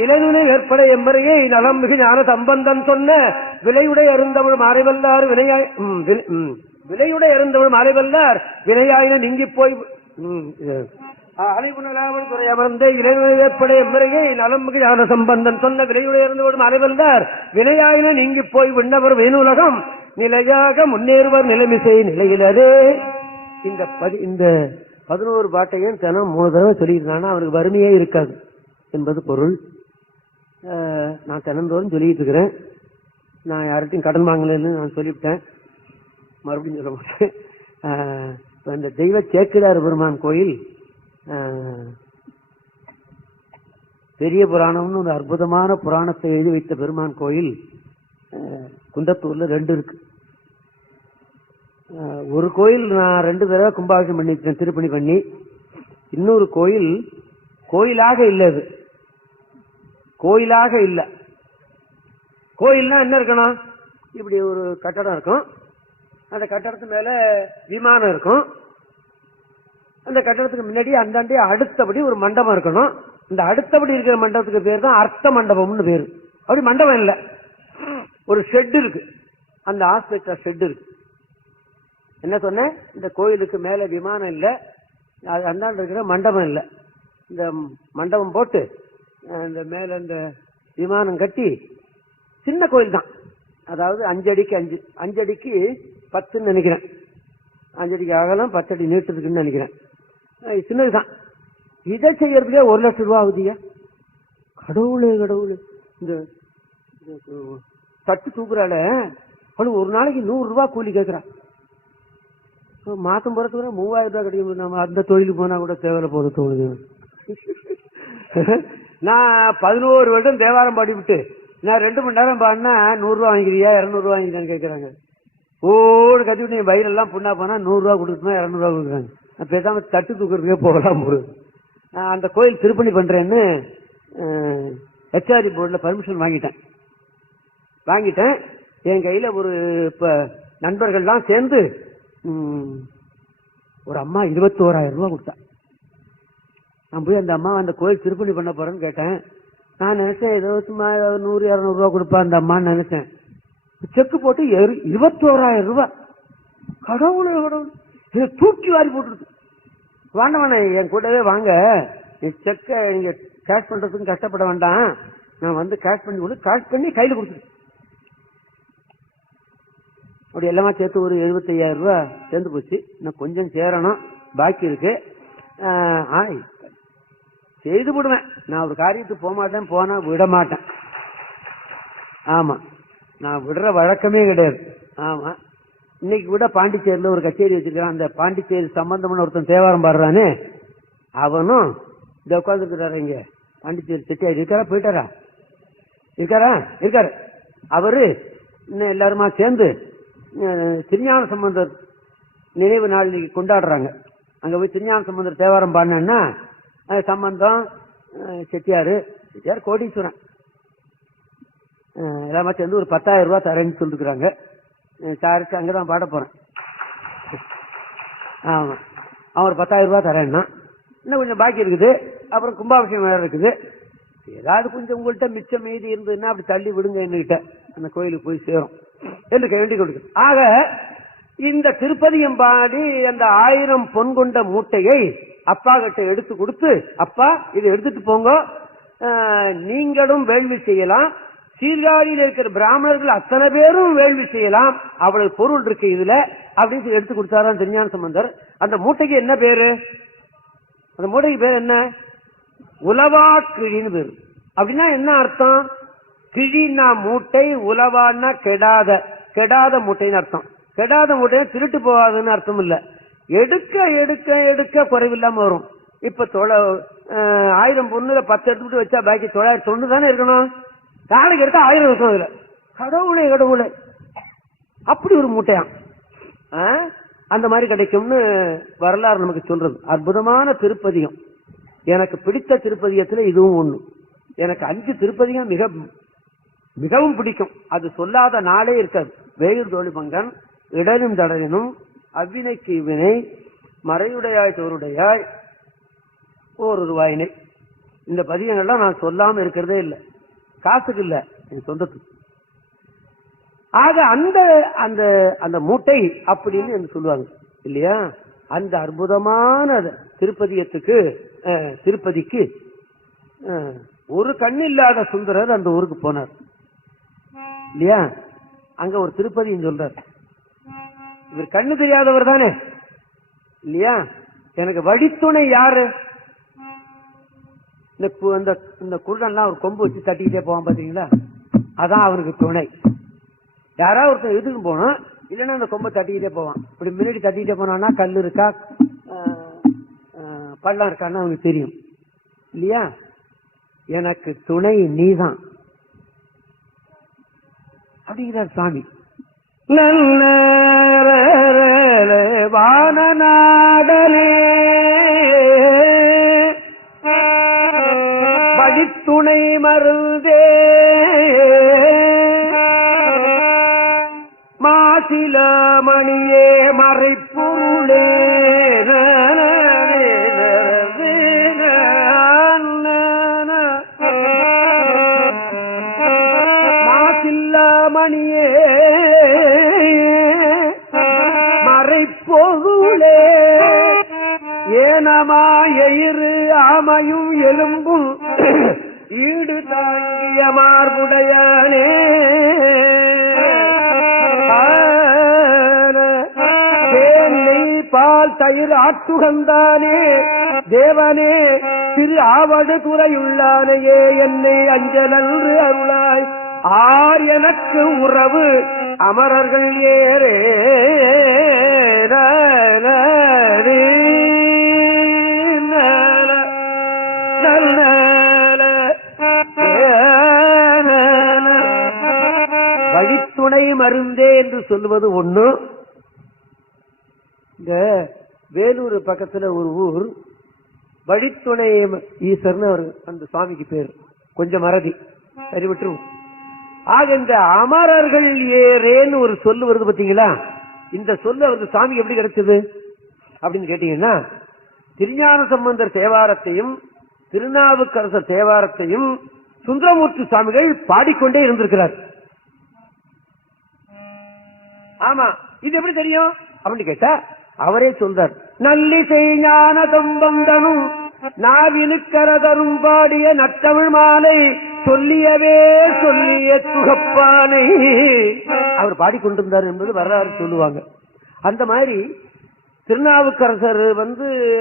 இளைஞனை ஏற்பட எம்மறையை நலம் மிகு ஞான சம்பந்தன் சொன்ன விலையுடைய அருந்தமிழ் மாறைவல்லார் வினையாய் விலையுடைய அருந்தமிழ் மாறைவல்லார் வினையாயின நீங்கி போய் அலைவுணராவல் துறை அமர்ந்த இளைஞனை ஏற்பட எம்மறையை நலம் மிகு ஞான சம்பந்தன் சொன்ன விலையுடைய அருந்தமிழ் மாறைவல்லார் வினையாயின நீங்கி போய் விண்ணவர் வேணுலகம் நிலையாக முன்னேறுவர் நிலைமிசை நிலையிலதே. இந்த 11 பாட்டையும் தினம் 3 தடவை சொல்லியிருந்தானா அவனுக்கு வறுமையே இருக்காது என்பது பொருள். நான் தினந்தோறும் சொல்லிட்டு இருக்கிறேன். நான் யார்கிட்டையும் கடன் வாங்கலன்னு நான் சொல்லிவிட்டேன், மறுபடியும் சொல்ல மாட்டேன். இந்த தெய்வ சேக்கிழார் பெருமான் கோயில் பெரிய புராணம்னு ஒரு அற்புதமான புராணத்தை எழுதி வைத்த பெருமான் கோயில் குன்றத்தூர்ல 2 இருக்கு. ஒரு கோயில் நான் 2 தடவை கும்பாபிஷேகம் பண்ணிருக்கேன், திருப்பணி பண்ணி. இன்னொரு கோயில் கோயிலாக இல்லை, அது கோயிலாக இல்லை. கோயில்னா என்ன இருக்கணும், இப்படி ஒரு கட்டடம் இருக்கும், அந்த கட்டடத்து மேல விமானம் இருக்கும், அந்த கட்டடத்துக்கு முன்னாடி அந்தாண்டி அடுத்தபடி ஒரு மண்டபம் இருக்கணும். இந்த அடுத்தபடி இருக்கிற மண்டபத்துக்கு பேர் தான் அர்த்த மண்டபம்னு பேரு. அப்படி மண்டபம் இல்லை, ஒரு ஷெட் இருக்கு, அந்த ஆஸ்பெக்டர் ஷெட் இருக்கு. என்ன சொன்னேன், இந்த கோயிலுக்கு மேல விமானம் இல்லை, அந்தாண்டு இருக்கிற மண்டபம் இல்லை. இந்த மண்டபம் போட்டு இந்த மேல இந்த விமானம் கட்டி சின்ன கோயில் தான். அதாவது 5 அடிக்கு 5 அடிக்கு 10ன்னு நினைக்கிறேன், 5 அடிக்கு அகலம் 10 அடி நீட்டத்துக்குன்னு நினைக்கிறேன். சின்னதுதான். இதை செய்யறதுக்கே 1 லட்சம் ரூபா ஆகுதியா? கடவுளே கடவுளே. இந்த தட்டு தூக்குறால அவளுக்கு ஒரு நாளைக்கு 100 ரூபா கூலி கேட்கிறா. மாசம் போறதுக்கு 3000 ரூபாய் கிடைக்கும். நம்ம அந்த தொழிலுக்கு போனா கூட தேவையில்ல போது தோணுது. நான் 11 வருடம் தேவாரம் பாடிவிட்டு நான் 2 மணி நேரம் பாடினா 100 ரூபா வாங்கிக்கிறியா 200 ரூபா வாங்கிக்கிறான்னு கேட்கறாங்க. ஓடு கத்திவிட்டு என் வயிறெல்லாம் புண்ணா போனா 100 ரூபா கொடுக்கணுமா 200 ரூபா கொடுக்குறாங்க. பேசாம தட்டு தூக்குறதுக்கே போகலாம் போது. அந்த கோயில் திருப்பணி பண்றேன்னு ஹெச்ஆர்டி போர்டில் பர்மிஷன் வாங்கிட்டேன். என் கையில ஒரு இப்ப நண்பர்கள்லாம் சேர்ந்து ஒரு அம்மா 21,000 ரூபா கொடுத்தா. நான் போய் அந்த அம்மா அந்த கோயில் திருப்பணி பண்ண போறேன்னு கேட்டேன். நான் நினைச்சேன் ஏதோ சும்மா 100-200 ரூபா கொடுப்பா அந்த அம்மான்னு நினைச்சேன். செக்கு போட்டு 21,000 ரூபாய். கடவுளை கடவுள், இதை தூக்கி வாரி போட்டுருக்கு. வேண்டாம், என் கூடவே வாங்க, செக்கை நீங்க கேஷ் பண்றதுக்கு கஷ்டப்பட வேண்டாம், நான் வந்து கேஷ் பண்ணி கையில் கொடுத்துருக்கேன். அப்படி எல்லாமே சேர்த்து ஒரு 75,000 ரூபாய் சேர்ந்து போச்சு. இன்னும் கொஞ்சம் சேரணும், பாக்கி இருக்கு. செய்து விடுவேன். நான் ஒரு காரியத்துக்கு போக மாட்டேன், போனா விட மாட்டேன். ஆமா, நான் விடுற வழக்கமே கிடையாது. ஆமா, இன்னைக்கு கூட பாண்டிச்சேரியில ஒரு கச்சேரி வச்சிருக்கான். அந்த பாண்டிச்சேரி சம்பந்தமான ஒருத்தன் தேவாரம் பாடுறானே, அவனும் இந்த உட்காந்துருக்கிறாரு. இங்க பாண்டிச்சேரி செட்டியார் இருக்காரா? இருக்காரு. அவரு இன்னும் எல்லாருமா சேர்ந்து திருஞான சம்பந்தர் நினைவு நாள் இன்னைக்கு கொண்டாடுறாங்க. அங்க போய் திருஞான சம்பந்தர் தேவாரம் பாடினா சம்பந்தம் செட்டியாரு கோடீஸ்வரன் எல்லாமே சேர்ந்து ஒரு 10,000 ரூபாய் தரேன்னு சொல்லிருக்கிறாங்க. சாருக்கு அங்கதான் பாட போறேன். ஆமா, அவன் ஒரு 10,000 ரூபாய் தரேன்னா இன்னும் கொஞ்சம் பாக்கி இருக்குது. அப்புறம் கும்பாபிஷேகம் வேற இருக்குது. ஏதாவது கொஞ்சம் உங்கள்கிட்ட மிச்சம் மீதி இருந்ததுன்னா அப்படி தள்ளி விடுங்க என்கிட்ட, அந்த கோயிலுக்கு போய் சேரும் என்று வேண்டி கொடுக்கு. ஆக இந்த திருப்பதியம் பாடி அந்த 1000 பொன் கொண்ட மூட்டையை அப்பா கிட்ட எடுத்து கொடுத்து, அப்பா இதை எடுத்துட்டு போங்க, நீங்களும் வேள்வி செய்யலாம், சீர்காழியில் இருக்கிற பிராமணர்கள் அத்தனை பேரும் வேள்வி செய்யலாம், அவ்வளவு பொருள் இருக்கு இதுல அப்படின்னு எடுத்து கொடுத்தாராம் திருஞான சம்பந்தர். அந்த மூட்டைக்கு என்ன பேரு? அந்த மூட்டைக்கு பேர் என்ன? உலவா கிழின்னு பேரு. அப்படின்னா என்ன அர்த்தம்? கிழினா மூட்டை, உலவான்னா கெடாத மூட்டைன்னு அர்த்தம். கெடாத மூட்டை திருட்டு போகாதுன்னு அர்த்தம் இல்ல. எடுக்க எடுக்க எடுக்க குறைவில்லாம வரும். இப்ப 1000 பொண்ணுல 10 எடுத்துட்டு வச்சா பாக்கி 990 தானே இருக்கணும். நாளைக்கு எடுத்தா 1000 இருக்கும். அதுல கடவுளே அப்படி ஒரு மூட்டையாம். அந்த மாதிரி கிடைக்கும்னு வரலாறு நமக்கு சொல்றது. அற்புதமான திருப்பதியம். எனக்கு பிடித்த திருப்பதியத்துல இதுவும் ஒண்ணு. எனக்கு 5 திருப்பதியம் மிகவும் பிடிக்கும். அது சொல்லாத நாளே இருக்காது. வேயூர் தோழிமங்கன், இடனும் தடனும், அவ்வினைக்கு இவ்வினை, மறையுடையாய் தோருடையாய், ஓர் உருவாயினை, இந்த பதியங்கள்லாம் நான் சொல்லாம இருக்கிறதே இல்லை, காசுக்கு இல்ல, என் சொந்தத்துக்கு. ஆக அந்த அந்த அந்த மூட்டை அப்படின்னு சொல்லுவாங்க இல்லையா. அந்த அற்புதமான திருப்பதியத்துக்கு திருப்பதிக்கு ஒரு கண்ணு இல்லாத சுந்தரர் அந்த ஊருக்கு போனார் இல்லையா. அங்க ஒரு திருப்பதின்னு சொல்றார். இவர் கண்ணு தெரியாதவர் தானே இல்லையா. எனக்கு வழித்துணை யாரு? இந்த குருடன்லாம் ஒரு கொம்பு வச்சு தட்டிக்கிட்டே போவான் பாத்தீங்களா, அதான் அவருக்கு துணை. யாராவது ஒருத்தர் எதுக்கு போனோம் இல்லைன்னா அந்த கொம்பை தட்டிக்கிட்டே போவான். இப்படி முன்னாடி தட்டிக்கிட்டே போனான்னா கல் இருக்கா பள்ளம் இருக்கான்னு அவனுக்கு தெரியும் இல்லையா. எனக்கு துணை நீதான் அப்படிங்கிறார் சாமி. வானநாடலே வழித்துணை மருந்தே மாசிலாமணியே மறைப்பொருளே மாசில்லாமணியே மறைப்பொருளே ஏனமாயிரு ஆமையும் எலும்பும் ஈடு தாங்கிய மார்புடையானே பால் தயிர் ஆட்டுகந்தானே தேவனே திரு ஆவடு துறையுள்ளானையே என்னை அஞ்சலன்று அருளாய் ஆர் எனக்கு உறவு அமரர்கள் ஏறே வழித்துணை மருந்தே என்று சொல்லுவது ஒண்ணு. இந்த வேலூர் பக்கத்துல ஒரு ஊர் வழித்துணை ஈஸ்வரன் அந்த சுவாமிக்கு பேர், கொஞ்சம் மறதி சரி விட்டுரும். ஆக இந்த அமரர்கள் ஏறேன்னு ஒரு சொல்லு வருது பாத்தீங்களா. இந்த சொல்லு அவருக்கு சாமிக்கு எப்படி கிடைச்சது அப்படின்னு கேட்டீங்கன்னா, திருஞான சம்பந்தர் தேவாரத்தையும் திருநாவுக்கரசர் தேவாரத்தையும் சுந்தரமூர்த்தி சுவாமிகள் பாடிக்கொண்டே இருந்திருக்கிறார். ஆமா, இது எப்படி தெரியும் அப்படின்னு கேட்டா அவரே சொல்றார். நல்லிசை ஞான சம்பந்தனும் நாவினுக்கரதரும் பாடிய நற்றமிழ் மாலை சொல்லியவே சொல்லிய துகப்பானை அவர் பாடிக்கொண்டிருந்தார் என்பது வரலாறு சொல்லுவாங்க. அந்த மாதிரி திருநாவுக்கரசர்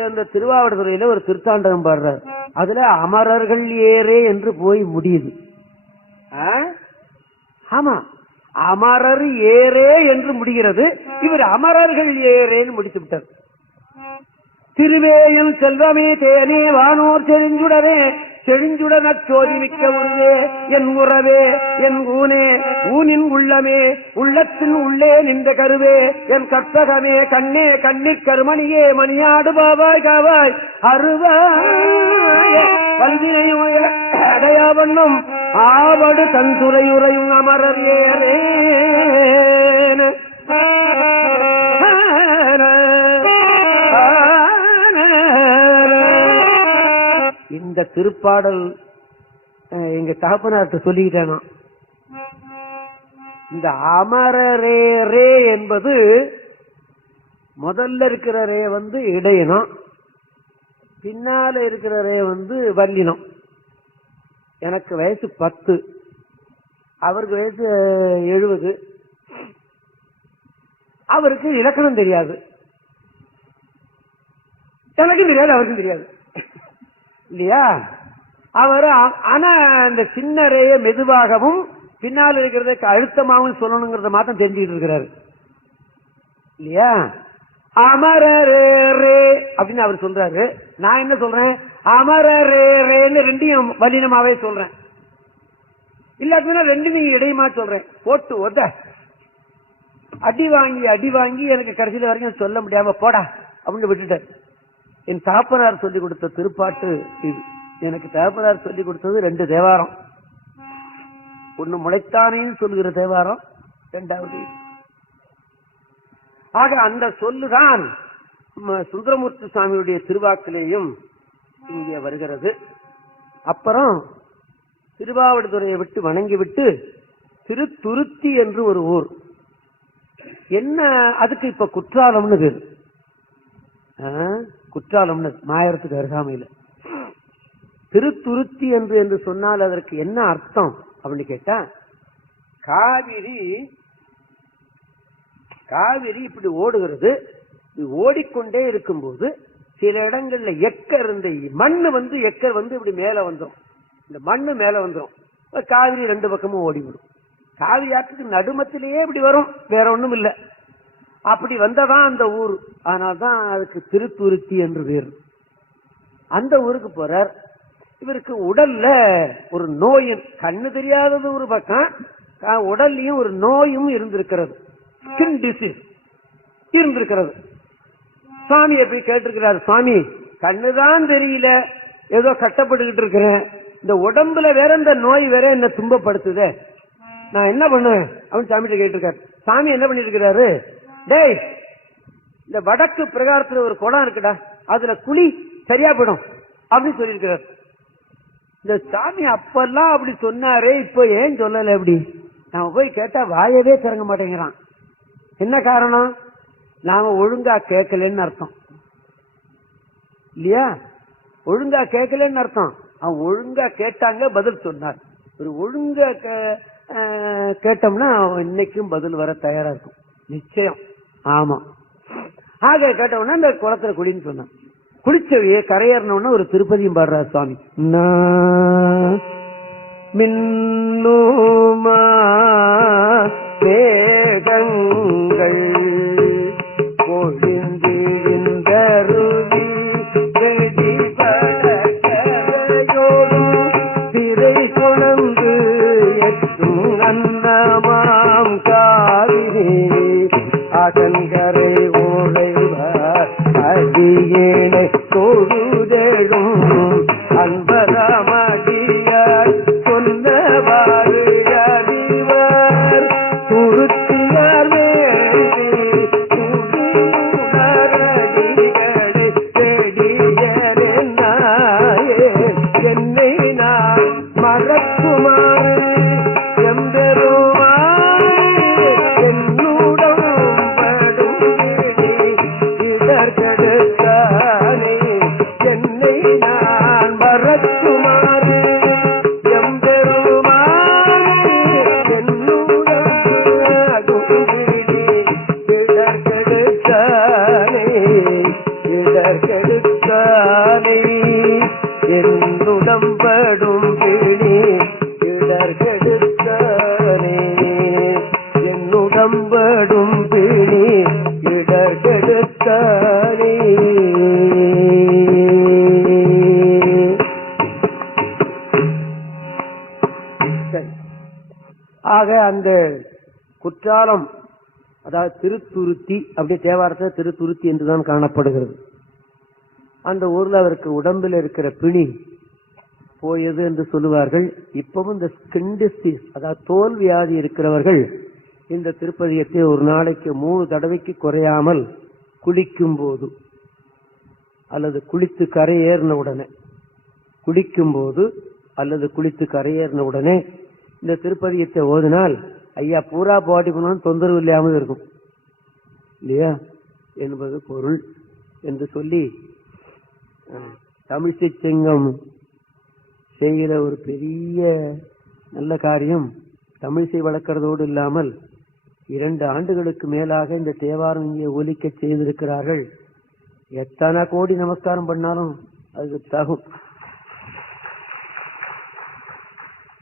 அந்த திருவாவடுதுறையில ஒரு திருத்தாண்டகம் பாடுறார். அதுல அமரர்கள் ஏறே என்று போய் முடியுது. ஆமா, அமரர் ஏறே என்று முடிகிறது. இவர் அமரர்கள் ஏறேன்னு முடித்து விட்டார். திருவேயன் செல்வமே தேனே வானோர் செழிஞ்சுடவே செழிஞ்சுடன சோதி மிக்க உருவே என் உறவே என் ஊனே ஊனின் உள்ளமே உள்ளத்தின் உள்ளே நின்ற கருவே என் கற்பகமே கண்ணே கண்ணிற் கருமணியே மணியாடு பாவாய் காவாய் அருவாய வந்தினையோ அடையா வண்ணம் ஆவடு தந்துரையுறையும் அமரர் ஏறே. இந்த திருப்பாடல் எங்க தகப்பனார்ட்ட சொல்லிக்கிட்டேனா, இந்த அமரரே ரே என்பது முதல்ல இருக்கிற ரே இடையினம், பின்னால இருக்கிற ரே வல்லினம். எனக்கு வயசு 10, அவருக்கு வயசு 70. அவருக்கு இலக்கணம் தெரியாது, எனக்கும் தெரியாது, அவருக்கும் தெரியாது இல்லையா. அவர் ஆனா இந்த சின்ன ரேய மெதுவாகவும் பின்னால் இருக்கிறதுக்கு அழுத்தமாகவும் சொல்லணுங்கிறத மாத்திரம் தெரிஞ்சுக்கிட்டு இருக்கிறாரு இல்லையா. அமரரே ரே அப்படின்னு அவர் சொல்றாரு. நான் என்ன சொல்றேன், அமரரே ரேன்னு ரெண்டையும் வல்லினமாவே சொல்றேன். இல்லாட்டினா ரெண்டுமே இடையுமா சொல்றேன். போட்டு ஒத அடி வாங்கி எனக்கு கடைசியில வரைக்கும் சொல்ல முடியாம போடா அப்படின்னு விட்டுட்டேன். என் தகப்பனார் சொல்லிக் கொடுத்த திருப்பாட்டு இது. எனக்கு தகப்பனார் சொல்லிக் கொடுத்தது 2 தேவாரம். ஒண்ணு முளைத்தானேன்னு சொல்லுகிற தேவாரம், 2வது. ஆக அந்த சொல்லுதான் சுந்தரமூர்த்தி சுவாமியுடைய திருவாக்கிலேயும் இங்கே வருகிறது. அப்புறம் திருவாவடுதுறையை விட்டு வணங்கி விட்டு திருத்துருத்தி என்று ஒரு ஊர். என்ன அதுக்கு இப்ப குற்றாலம்னு பேரு. குற்றாலம்னு மாயரத்துக்கு அருகாமையில் திருத்துருத்தி என்று சொன்னால் அதற்கு என்ன அர்த்தம் அப்படின்னு கேட்டா, காவிரி இப்படி ஓடுகிறது. ஓடிக்கொண்டே இருக்கும்போது சில இடங்கள்ல மண்ணு இப்படி மேல வந்துடும். இந்த மண்ணு மேல வந்துடும். காவிரி ரெண்டு பக்கமும் ஓடிவிடும். காவிரி ஆற்றுக்கு நடுமத்திலேயே இப்படி வரும், வேற ஒண்ணும் இல்லை. அப்படி வந்ததான் அந்த ஊர். அதனால்தான் அதுக்கு திருத்துருத்தி என்று பேர். அந்த ஊருக்கு போறார். இவருக்கு உடல்ல ஒரு நோயின், கண்ணு தெரியாதது ஒரு பக்கம், உடல்லையும் ஒரு நோயும் இருந்திருக்கிறது. ஸ்கின் டிசீஸ் இருந்திருக்கிறது. சுவாமியை போய் கேட்டிருக்கிறார், சுவாமி கண்ணுதான் தெரியல, ஏதோ கஷ்டப்பட்டுக்கிட்டு இருக்கிறேன், இந்த உடம்புல வேற இந்த நோய் வேற என்ன துன்பப்படுத்துதே, நான் என்ன பண்ணுவேன் அப்படின்னு சாமிகிட்ட கேட்டிருக்காரு. சாமி என்ன பண்ணிருக்கிறாரு, டேய் இந்த வடக்கு பிரகாரத்துல ஒரு குளம் இருக்குடா, அதுல குழி சரியா போயிடும் அப்படின்னு சொல்லியிருக்கிறார். இந்த சாமி அப்பெல்லாம் அப்படி சொன்னாரே, இப்ப ஏன் சொல்லல? அப்படி நாம போய் கேட்டா வாயவே திறங்க மாட்டேங்கிறான். என்ன காரணம்? நாம ஒழுங்கா கேட்கலன்னு அர்த்தம் இல்லையா? ஒழுங்கா கேட்கலன்னு அர்த்தம். அவன் ஒழுங்கா கேட்டாங்க, பதில் சொன்னார். ஒரு ஒழுங்கா கேட்டோம்னா இன்னைக்கும் பதில் வர தயாரா இருக்கும், நிச்சயம். ஆமா, ஆக கேட்டோம்னா இந்த குளத்துல குளின்னு சொன்னான். குளிச்சவையே கரையேறினோன்னா ஒரு திருப்பதியும் பாடுறார் சுவாமி. மின்னோமா மேகங்கள் பொழிந்திருந்தருவி வெடிபடக்கரையோடு திரை கொணந்து எட்டும் அன்னமாம் காவிரி அகங்கரை ஓடைவார் அடியேனை தொழுதேழும் அன்பரமடியார் சொன்னவாறு அறிவர் துருத்தியார் வேண்டி துடியுணரடிகளை தேடியரென்னாயே என்னை நான் மறக்குமாறு எம்பெருமாய் என்னுடன் படும் இடர்கெடுத்தானே என்னை நான் மறக்குமாறு என்னுடம்படும் பிடி இடர்கெடுத்தானே, என்னுடம்படும் பிடி இடர்கெடுத்தானே. ஆக அந்த குற்றாலம், அதாவது திருத்துருத்தி, அப்படியே தேவாரத்தை திருத்துருத்தி என்றுதான் காணப்படுகிறது. அந்த ஊர்ல அவருக்கு உடம்பில் இருக்கிற பிணி போயது என்று சொல்லுவார்கள். இப்பவும் இந்த ஸ்கின் டிசீஸ், அதாவது தோல் வியாதி இருக்கிறவர்கள் இந்த திருப்பதியத்தை ஒரு நாளைக்கு 3 தடவைக்கு குறையாமல் குளிக்கும் போது அல்லது குளித்து கரையேறின உடனே, இந்த திருப்பதியத்தை ஓதினால் ஐயா பூரா பாட்டி பண்ணாலும் தொந்தரவு இல்லாமல் இருக்கும் இல்லையா என்பது பொருள் என்று சொல்லி, தமிழிசை சங்கம் செய்கிற ஒரு பெரிய நல்ல காரியம். தமிழிசை வளர்க்கிறதோடு இல்லாமல் 2 ஆண்டுகளுக்கு மேலாக இந்த தேவாரம் இங்கே ஒலிக்க செய்திருக்கிறார்கள். எத்தனை கோடி நமஸ்காரம் பண்ணாலும் அதுக்கு தகும்.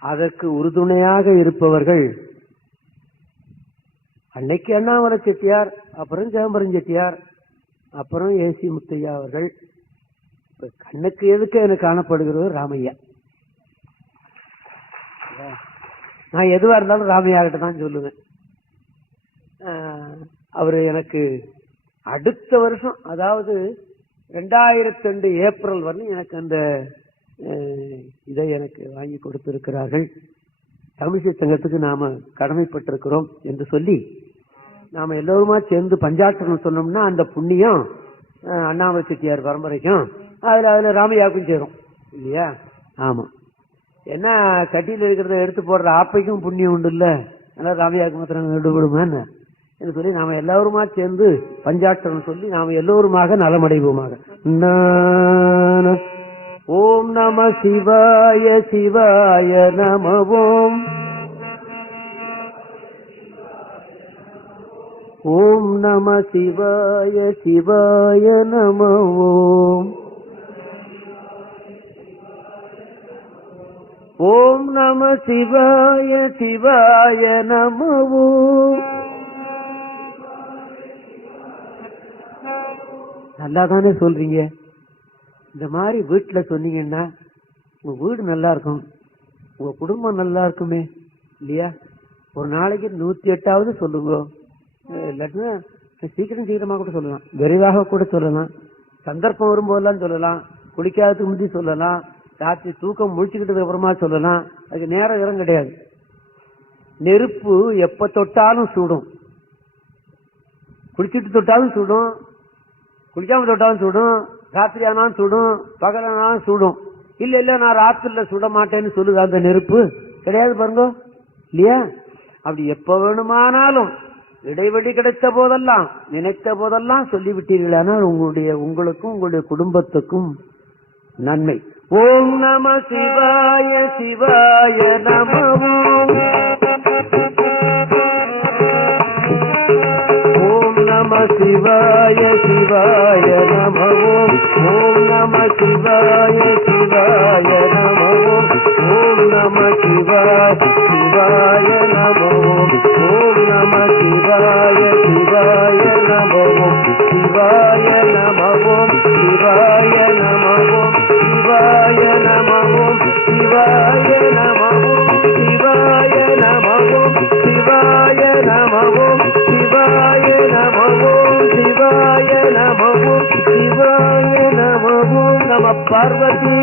அதற்கு உறுதுணையாக இருப்பவர்கள் அன்னைக்கு அண்ணாமலை செட்டியார், அப்புறம் சிதம்பரம் செட்டியார், அப்புறம் ஏசி முத்தையா அவர்கள். கண்ணுக்கு எதுக்கு எனக்கு காணப்படுகிறது ராமையா. நான் எதுவா இருந்தாலும் ராமையா கிட்ட தான் சொல்லுவேன். அவரு எனக்கு அடுத்த வருஷம், அதாவது 2002 ஏப்ரல் வரலும் எனக்கு அந்த இதை எனக்கு வாங்கி கொடுத்திருக்கிறார்கள். தமிழிசை சங்கத்துக்கு நாம கடமைப்பட்டிருக்கிறோம் என்று சொல்லி நாம எல்லோருமா சேர்ந்து பஞ்சாட்சரம் சொன்னோம்னா அந்த புண்ணியம் அண்ணாமலை செட்டியார் பரம்பரைக்கும் அதுல ராமையாவுக்கும் சேரும் இல்லையா? ஆமா, என்ன கட்டியில இருக்கிறத எடுத்து போடுற ஆப்பைக்கும் புண்ணியம் உண்டு இல்ல, நல்லா ராமியாக்கு மாத்திரம் ஈடுபடுமா என்று சொல்லி நாம எல்லாருமா சேர்ந்து பஞ்சாட்சரம் சொல்லி நாம எல்லோருமாக நலமடைவோமாக. ஓம் நம சிவாய சிவாய நம ஓம். ஓம் நம சிவாய சிவாய நம ஓம். ஓம் நம சிவாய சிவாய நம ஓம். நல்லா தானே சொல்றீங்க. இந்த மாதிரி வீட்டுல சொன்னீங்கன்னா உங்க வீடு நல்லா இருக்கும், உங்க குடும்பம் நல்லா இருக்குமே இல்லையா? ஒரு நாளைக்கு 108 சொல்லுங்க. இல்லாட்டினா சீக்கிரமா கூட சொல்லலாம், விரைவாக கூட சொல்லலாம், சந்தர்ப்பம் வரும்போதெல்லாம் சொல்லலாம், குளிக்காததுக்கு முந்தி சொல்லலாம், ராத்திரி தூக்கம் முடிச்சுக்கிட்டதுக்கு அப்புறமா சொல்லலாம். அதுக்கு நேரம் இடம் கிடையாது. நெருப்பு எப்ப தொட்டாலும் சுடும், குளிச்சுட்டு தொட்டாலும் சுடும், குளிக்காம தொட்டாலும் சுடும், ராத்திரி ஆனாலும் சுடும், பகலானாலும் சுடும். இல்ல நான் ராத்திரில சுட மாட்டேன்னு சொல்லுது அந்த நெருப்பு கிடையாது பாருங்க இல்லையா? அப்படி எப்ப வேணுமானாலும் இடைவெளி கிடைத்த போதெல்லாம் நினைத்த போதெல்லாம் சொல்லிவிட்டீர்களானால் உங்களுக்கும் உங்களுடைய குடும்பத்துக்கும் நன்மை. ஓம் நம சிவாய சிவாய நம ஓம். ஓம் நம சிவாய சிவாய நம ஓம். ஓம் நம சிவாய சிவாய நம ஓம். ஓம் நம சிவாய சிவாய நம ஓம். ஓம் நம சிவாய சிவாய நம ஓம். சிவாய நம ஓம். சிவாய நம ஓம். சிவாய நம ஓம். சிவாய நம ஓம். சிவாய நம ஓம். சிவாய நம ஓம். சிவாய நம ஓம். சிவாய நம ஓம். சிவாய நம ஓம். நம பார்வதி